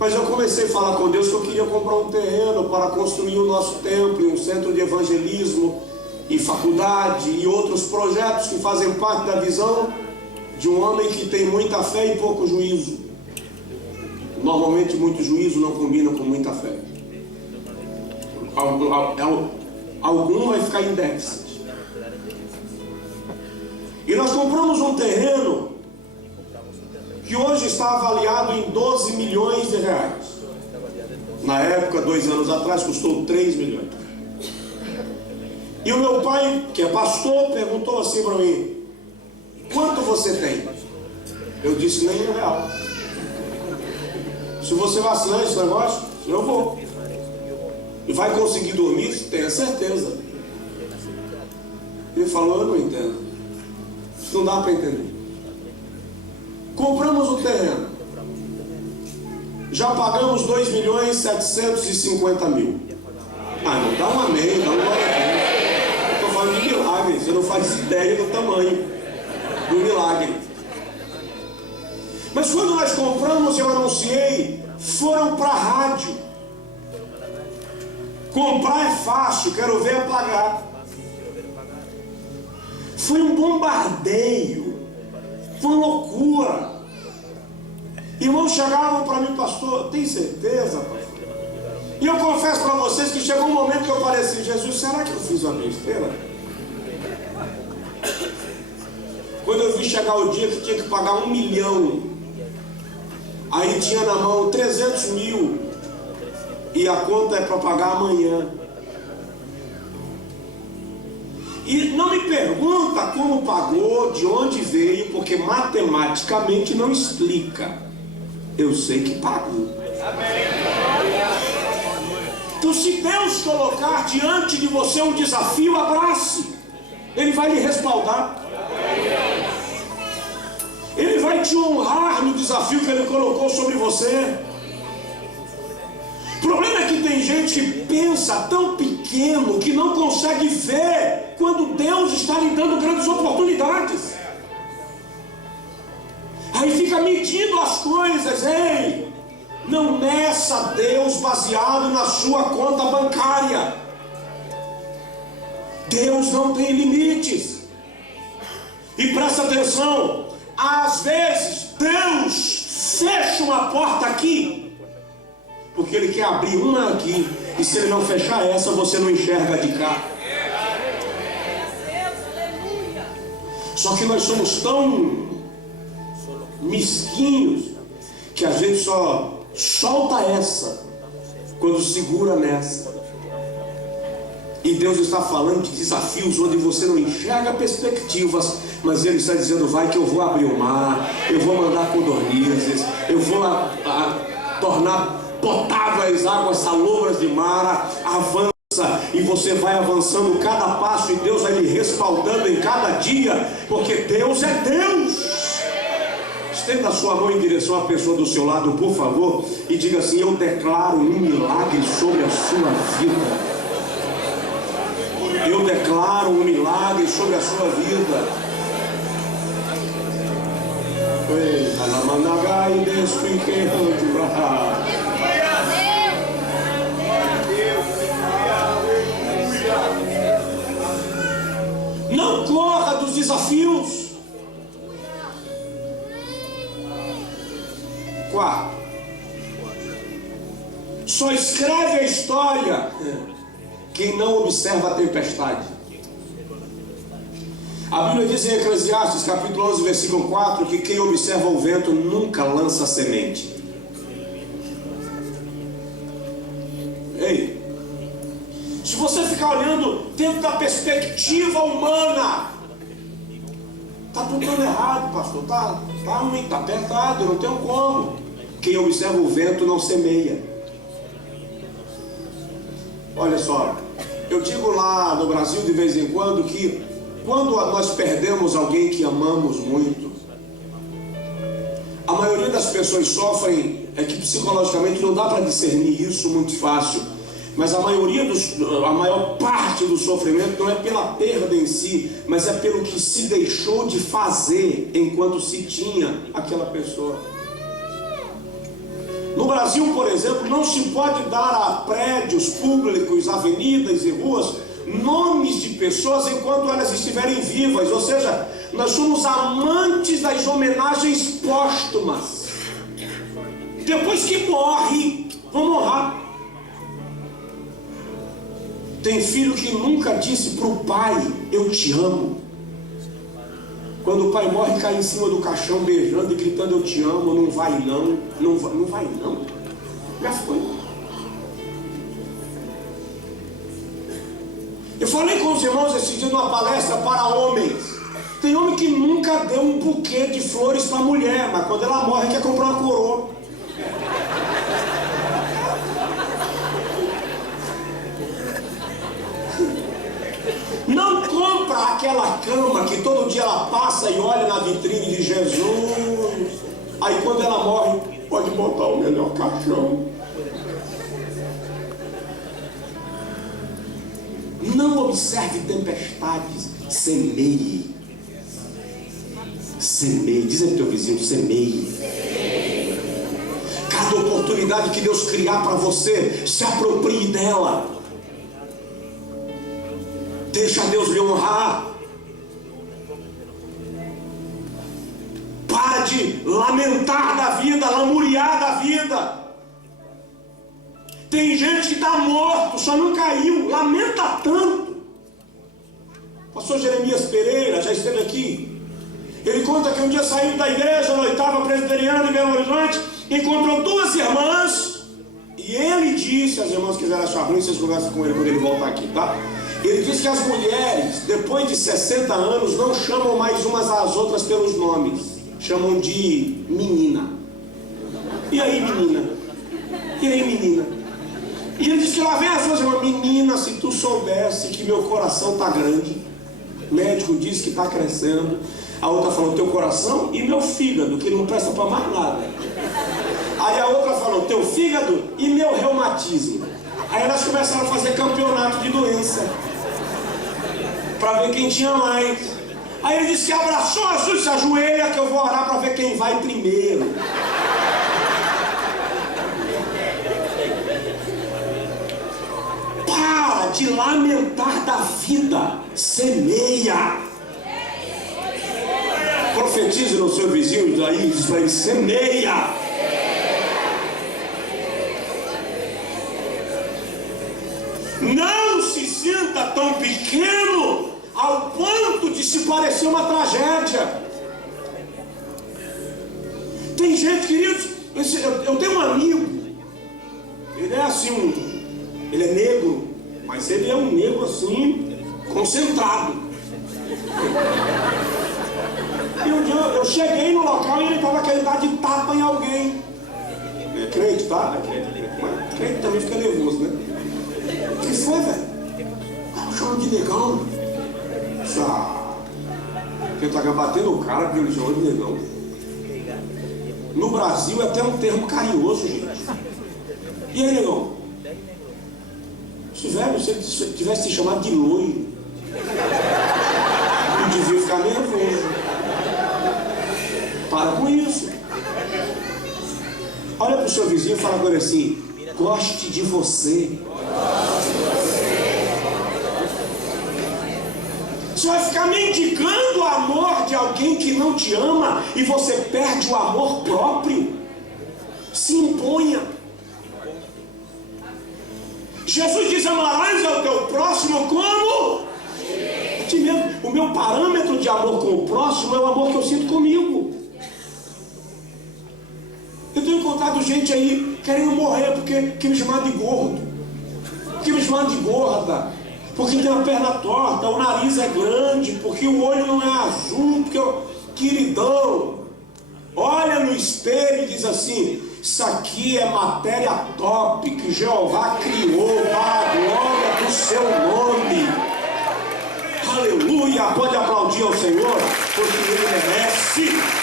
Mas eu comecei a falar com Deus que eu queria comprar um terreno para construir o nosso templo, um centro de evangelismo e faculdade e outros projetos que fazem parte da visão de um homem que tem muita fé e pouco juízo. Normalmente muito juízo não combina com muita fé. Algum vai ficar em déficit. E nós compramos um terreno que hoje está avaliado em 12 milhões de reais. Na época, 2 anos atrás, custou 3 milhões. E o meu pai, que é pastor, perguntou assim para mim: quanto você tem? Eu disse: nenhum real. Se você vacilar esse negócio, eu vou. E vai conseguir dormir? Tenha certeza. Ele falou: eu não entendo. Isso não dá para entender. Compramos o terreno. Já pagamos 2.750.000. Ah, não dá um amém, dá um glória a Deus. Eu estou falando de milagre. Você não faz ideia do tamanho do milagre. Mas quando nós compramos, eu anunciei, foram para a rádio. Comprar é fácil, quero ver é pagar. Foi um bombardeio. Foi uma loucura. Irmãos chegavam para mim, pastor, tem certeza, pastor? E eu confesso para vocês que chegou um momento que eu falei assim, Jesus, será que eu fiz uma besteira? Quando eu vi chegar o dia que tinha que pagar 1 milhão, aí tinha na mão 300 mil, e a conta é para pagar amanhã. E não me pergunta como pagou, de onde veio, porque matematicamente não explica. Eu sei que pagou. Então, se Deus colocar diante de você um desafio, abrace. Ele vai lhe respaldar. Ele vai te honrar no desafio que Ele colocou sobre você. O problema é que tem gente que pensa tão pequeno que não consegue ver quando Deus está lhe dando grandes oportunidades. Aí fica medindo as coisas. Ei, não meça Deus baseado na sua conta bancária. Deus não tem limites. E presta atenção, às vezes Deus fecha uma porta aqui porque Ele quer abrir uma aqui, e se Ele não fechar essa, você não enxerga de cá. Só que nós somos tão mesquinhos que a gente só solta essa quando segura nessa. E Deus está falando de desafios onde você não enxerga perspectivas, mas Ele está dizendo, vai que eu vou abrir o mar, eu vou mandar codornizes, eu vou tornar potáveis águas salobras de mar. Avança, e você vai avançando cada passo, e Deus vai lhe respaldando em cada dia, porque Deus é Deus. Estenda a sua mão em direção à pessoa do seu lado, por favor, e diga assim, eu declaro um milagre sobre a sua vida. Eu declaro um milagre sobre a sua vida. Não corra dos desafios. Quarto, só escreve a história quem não observa a tempestade. A Bíblia diz em Eclesiastes capítulo 11 versículo 4 que quem observa o vento nunca lança semente. Ei, se você ficar olhando dentro da perspectiva humana, está tudo dando errado, pastor, tá ruim, está apertado, não tem como. Quem observa o vento não semeia. Olha só, eu digo lá no Brasil de vez em quando que quando nós perdemos alguém que amamos muito, a maioria das pessoas sofrem, é que psicologicamente não dá para discernir isso muito fácil, mas a maior parte do sofrimento não é pela perda em si, mas é pelo que se deixou de fazer enquanto se tinha aquela pessoa. No Brasil, por exemplo, não se pode dar a prédios públicos, avenidas e ruas nomes de pessoas enquanto elas estiverem vivas, ou seja, nós somos amantes das homenagens póstumas. Depois que morre, vamos honrar. Tem filho que nunca disse para o pai, eu te amo. Quando o pai morre, cai em cima do caixão beijando e gritando, eu te amo, não vai não, não vai não. Já foi. Eu falei com os irmãos esse dia numa palestra para homens. Tem homem que nunca deu um buquê de flores para a mulher, mas quando ela morre quer comprar uma coroa. Não compra aquela cama que todo dia ela passa e olha na vitrine de Jesus. Aí quando ela morre, pode botar o melhor caixão. Não observe tempestades, semeie. Semeie, diz aí pro teu vizinho, semeie. Cada oportunidade que Deus criar para você, se aproprie dela. Deixa Deus lhe honrar. de lamentar da vida, lamuriar da vida. Tem gente que está morto, só não caiu, lamenta tanto. Pastor Jeremias Pereira já esteve aqui. Ele conta que um dia saiu da igreja, na 8ª Presbiteriana de Belo Horizonte, encontrou 2 irmãs, e ele disse, se as irmãs quiserem achar ruim, vocês conversam com ele quando ele voltar aqui, tá? Ele disse que as mulheres, depois de 60 anos, não chamam mais umas às outras pelos nomes, chamam de menina. E aí, menina? E aí, menina? E ele disse que lá vem as duas irmãs, menina, se tu soubesse que meu coração está grande, o médico disse que está crescendo. A outra falou, teu coração e meu fígado, que não presta para mais nada. Aí a outra falou, teu fígado e meu reumatismo. Aí elas começaram a fazer campeonato de doença, para ver quem tinha mais. Aí ele disse que abraçou Jesus, se ajoelha que eu vou orar para ver quem vai primeiro. Para de lamentar da vida, semeia. Profetize no seu vizinho aí, diz para ele, semeia. Não se sinta tão pequeno ao ponto de se parecer uma tragédia. Tem gente, queridos, eu tenho um amigo, ele é assim, ele é negro, mas ele é um negro assim, concentrado. E um dia eu cheguei no local e ele estava querendo dar de tapa em alguém. É crente, tá? É crente. Mas crente também fica nervoso, né? O que foi, velho? Ah, chama de negão. Porque tá batendo o cara porque ele chamou de negão. No Brasil é até um termo carinhoso, gente. E aí, negão? Se velho, se ele tivesse te chamado de loiro, não devia ficar nervoso. Para com isso. Olha para o seu vizinho e fala com ele assim, goste de você. Você vai ficar mendigando o amor de alguém que não te ama e você perde o amor próprio. Se imponha. Jesus diz, amarás ao teu próximo como? A ti mesmo. O meu parâmetro de amor com o próximo é o amor que eu sinto comigo. Eu tenho encontrado gente aí querendo morrer porque me chamaram de gordo, porque me chamaram de gorda, porque tem a perna torta, o nariz é grande, porque o olho não é azul, porque eu... Queridão, olha no espelho e diz assim, isso aqui é matéria top que Jeová criou para a glória do seu nome. Aleluia, pode aplaudir ao Senhor, porque Ele merece.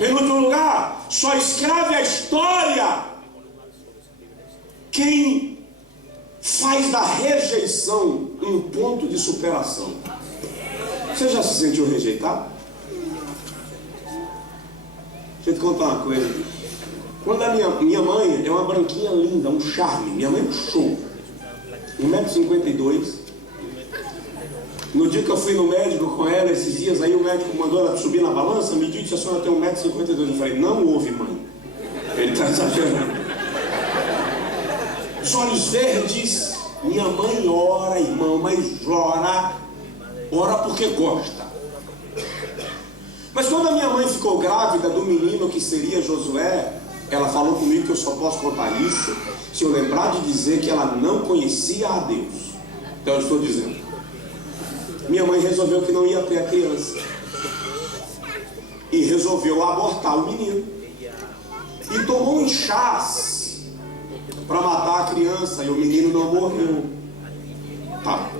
Em outro lugar, só escreve a história quem faz da rejeição um ponto de superação. Você já se sentiu rejeitado? Deixa eu te contar uma coisa. Quando a minha mãe é uma branquinha linda, um charme, minha mãe é um show, 1,52 m. No dia que eu fui no médico com ela, esses dias aí, o médico mandou ela subir na balança, mediu e disse, a senhora tem 1,52 m. Eu falei, não houve, mãe. Ele está exagerando. Os olhos verdes, minha mãe ora, irmão, mas ora porque gosta. Mas quando a minha mãe ficou grávida do menino que seria Josué, ela falou comigo que eu só posso contar isso se eu lembrar de dizer que ela não conhecia a Deus. Então eu estou dizendo. Minha mãe resolveu que não ia ter a criança e resolveu abortar o menino e tomou um chás para matar a criança e o menino não morreu. Tá,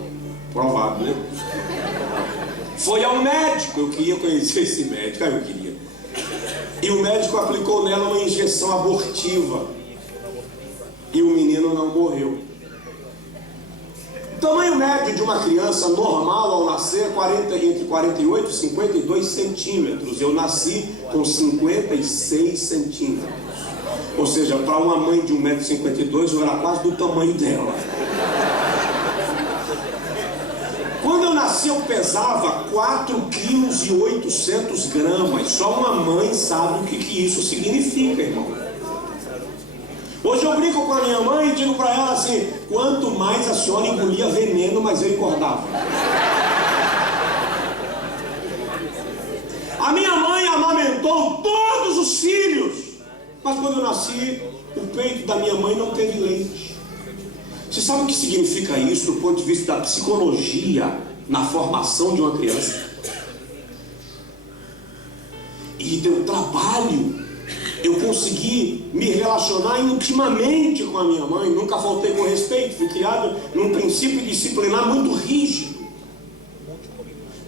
provado, né? Foi ao médico, eu queria conhecer esse médico, eu queria. E o médico aplicou nela uma injeção abortiva e o menino não morreu. O tamanho médio de uma criança normal ao nascer é entre 48 e 52 centímetros. Eu nasci com 56 centímetros. Ou seja, para uma mãe de 1,52 m eu era quase do tamanho dela. nasci eu pesava 4,8 kg. Só uma mãe sabe o que isso significa, irmão. Hoje eu brinco com a minha mãe e digo para ela assim: quanto mais a senhora engolia veneno, mais eu engordava. A minha mãe amamentou todos os filhos, mas quando eu nasci, o peito da minha mãe não teve leite. Você sabe o que significa isso do ponto de vista da psicologia na formação de uma criança? E deu trabalho eu consegui me relacionar intimamente com a minha mãe. Nunca faltei com respeito, fui criado num princípio disciplinar muito rígido.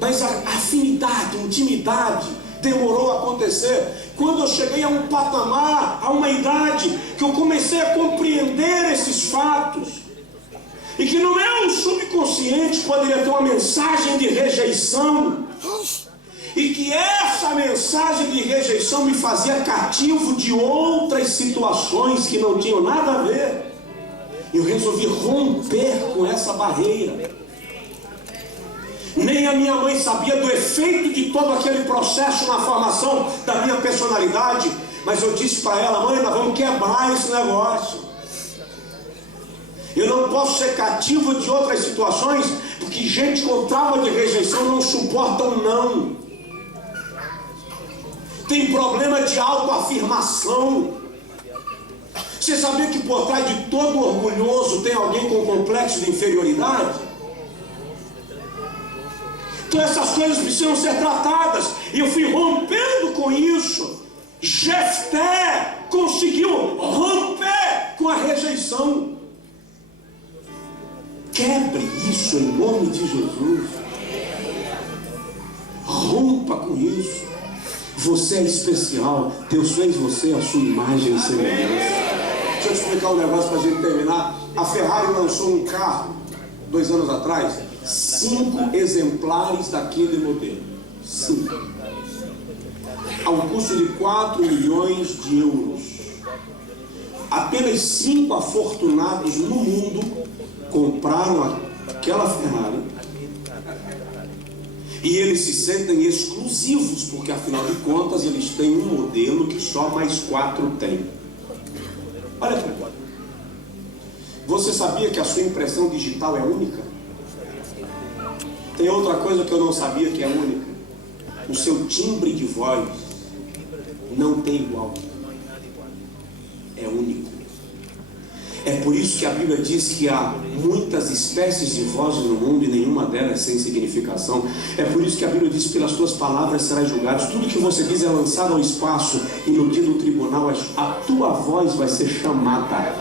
Mas a afinidade, a intimidade demorou a acontecer. Quando eu cheguei a um patamar, a uma idade, que eu comecei a compreender esses fatos, e que no meu subconsciente poderia ter uma mensagem de rejeição, e que essa mensagem de rejeição me fazia cativo de outras situações que não tinham nada a ver. Eu resolvi romper com essa barreira. Nem a minha mãe sabia do efeito de todo aquele processo na formação da minha personalidade, mas eu disse para ela: mãe, nós vamos quebrar esse negócio. Eu não posso ser cativo de outras situações, porque gente com trauma de rejeição não suporta um não. Tem problema de autoafirmação. Você sabia que por trás de todo orgulhoso tem alguém com complexo de inferioridade? Então essas coisas precisam ser tratadas. E eu fui rompendo com isso. Jefté conseguiu romper com a rejeição. Quebre isso em nome de Jesus. Rompa com isso. Você é especial. Deus fez você a sua imagem e semelhança. Deixa eu te explicar um negócio para a gente terminar. A Ferrari lançou um carro 2 anos atrás, 5 exemplares daquele modelo. 5. Ao custo de 4 milhões de euros. Apenas 5 afortunados no mundo compraram aquela Ferrari. E eles se sentem exclusivos, porque afinal de contas eles têm um modelo que só mais 4 têm. Olha para mim. Você sabia que a sua impressão digital é única? Tem outra coisa que eu não sabia que é única. O seu timbre de voz não tem igual. É único. É por isso que a Bíblia diz que há muitas espécies de vozes no mundo e nenhuma delas sem significação. É por isso que a Bíblia diz: pelas tuas palavras serás julgado. Tudo que você diz é lançado ao espaço, e no dia do tribunal a tua voz vai ser chamada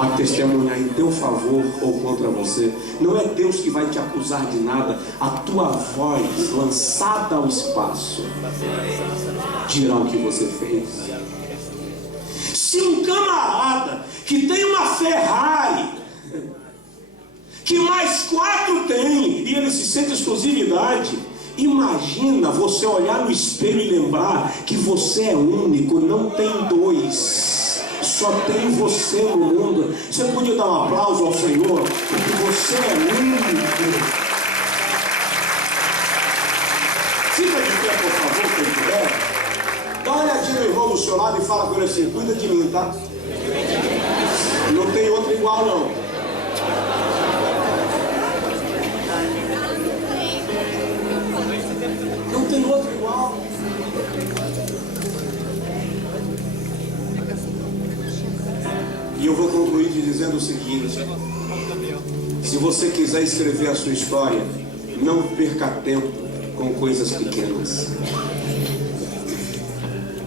a testemunhar em teu favor ou contra você. Não é Deus que vai te acusar de nada. A tua voz lançada ao espaço dirá o que você fez. Se um camarada que tem uma Ferrari, que mais 4 tem, e ele se sente exclusividade, imagina você olhar no espelho e lembrar que você é único, não tem 2, só tem você no mundo. Você podia dar um aplauso ao Senhor, porque você é único. Fica de pé, por favor, quem puder. Dá uma olhadinha no irmão do seu lado e fala com ele assim: cuida de mim, tá? Não tem outro igual, não. Não tem outro igual. E eu vou concluir te dizendo o seguinte: se você quiser escrever a sua história, não perca tempo com coisas pequenas.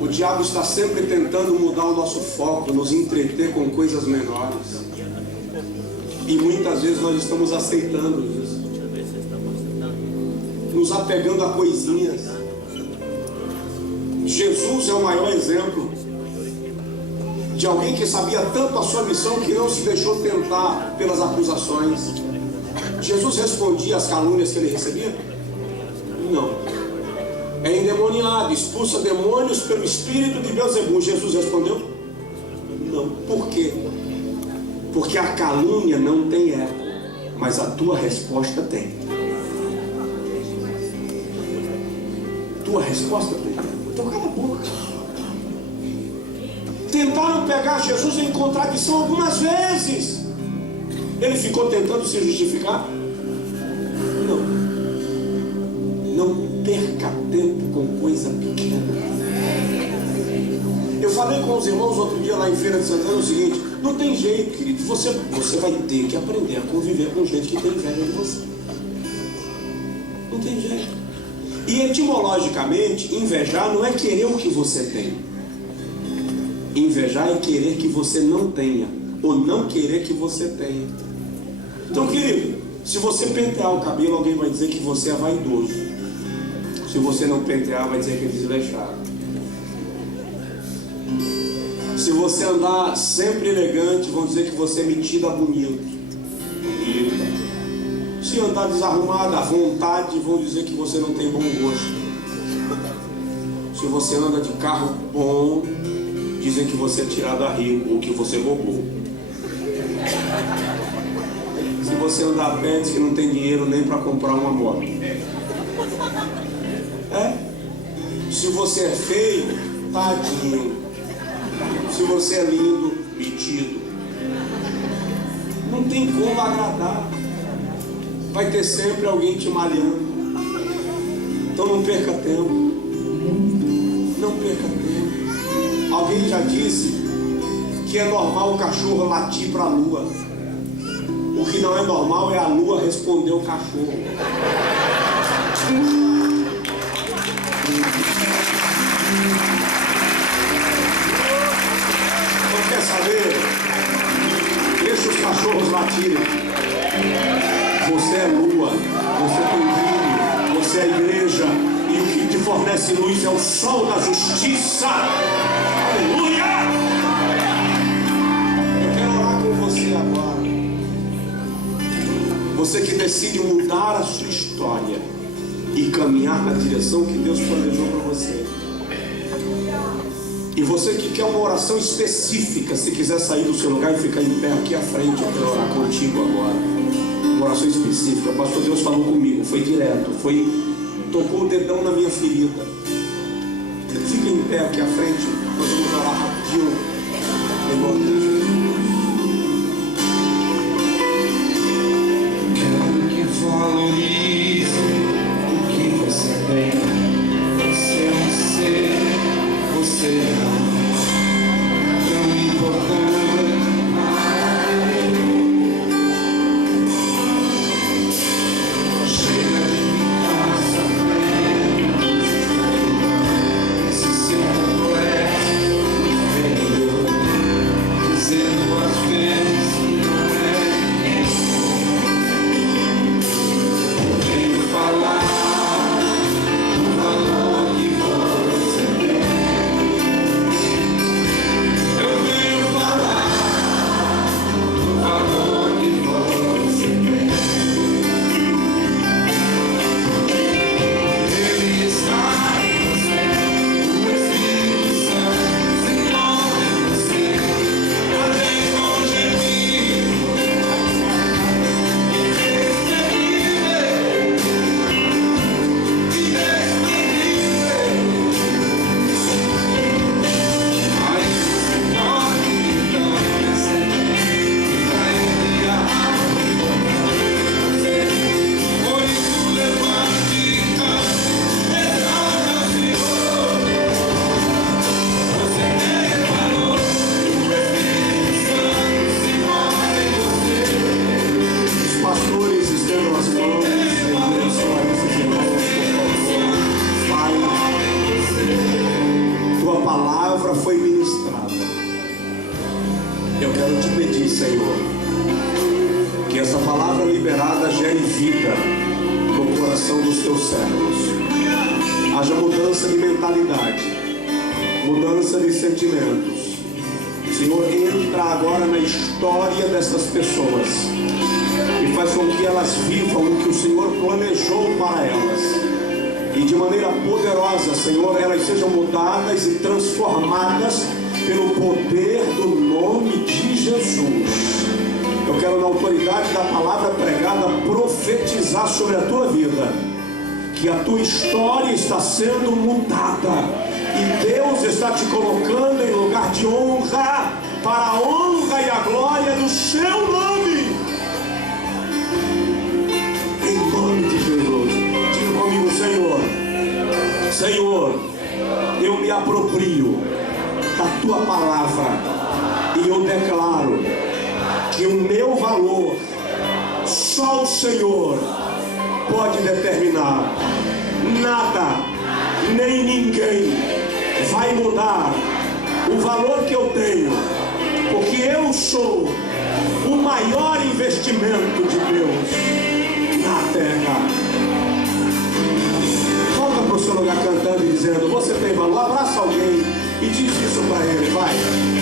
O diabo está sempre tentando mudar o nosso foco, nos entreter com coisas menores. E muitas vezes nós estamos aceitando isso, nos apegando a coisinhas. Jesus é o maior exemplo de alguém que sabia tanto a sua missão que não se deixou tentar pelas acusações. Jesus respondia às calúnias que ele recebia? Não. É endemoniado, expulsa demônios pelo espírito de Beelzebul. Jesus respondeu? Não. Por quê? Porque a calúnia não tem eco, mas a tua resposta tem. tua resposta para ele? Então cala a boca. Tentaram pegar Jesus em contradição algumas vezes. Ele ficou tentando se justificar? Não. Não perca tempo com coisa pequena. Eu falei com os irmãos outro dia lá em Feira de Santana o seguinte: não tem jeito, querido, você vai ter que aprender a conviver com gente que tem inveja de você. Não tem jeito. E etimologicamente, invejar não é querer o que você tem. Invejar é querer que você não tenha, ou não querer que você tenha. Então, querido, se você pentear o cabelo, alguém vai dizer que você é vaidoso. Se você não pentear, vai dizer que é desleixado. Se você andar sempre elegante, vão dizer que você é metido a bonito. Se andar desarrumado à vontade, vão dizer que você não tem bom gosto. Se você anda de carro bom, dizem que você é tirado a rico ou que você roubou. Se você andar a pé, diz que não tem dinheiro nem para comprar uma moto. Se você é feio, tadinho. Se você é lindo, metido. Não tem como agradar. Vai ter sempre alguém te malhando. Então não perca tempo. Não perca tempo. Alguém já disse que é normal o cachorro latir para a lua. O que não é normal é a lua responder o cachorro. Não quer saber? Deixa os cachorros latirem. Você é lua, você tem brilho, você é igreja, e o que te fornece luz é o sol da justiça. Aleluia! Eu quero orar com você agora. Você que decide mudar a sua história e caminhar na direção que Deus planejou para você. E você que quer uma oração específica, se quiser sair do seu lugar e ficar em pé aqui à frente, eu quero orar contigo agora. Uma oração específica. Pastor, Deus falou comigo, foi direto, tocou o dedão na minha ferida. Fica em pé aqui à frente, nós vamos orar rapidinho. Em nome de Jesus. Quero que valorize o que você tem. Você é um ser, você é tão importante. que a tua história está sendo mudada e Deus está te colocando em lugar de honra, para a honra e a glória do seu nome. Em nome de Jesus. Diga comigo: Senhor, Senhor, eu me aproprio da tua palavra e eu declaro que o meu valor só o Senhor pode determinar. Nada, nem ninguém vai mudar o valor que eu tenho, porque eu sou o maior investimento de Deus na terra. Volta para o seu lugar cantando e dizendo: você tem valor. Abraça alguém e diz isso para ele, vai.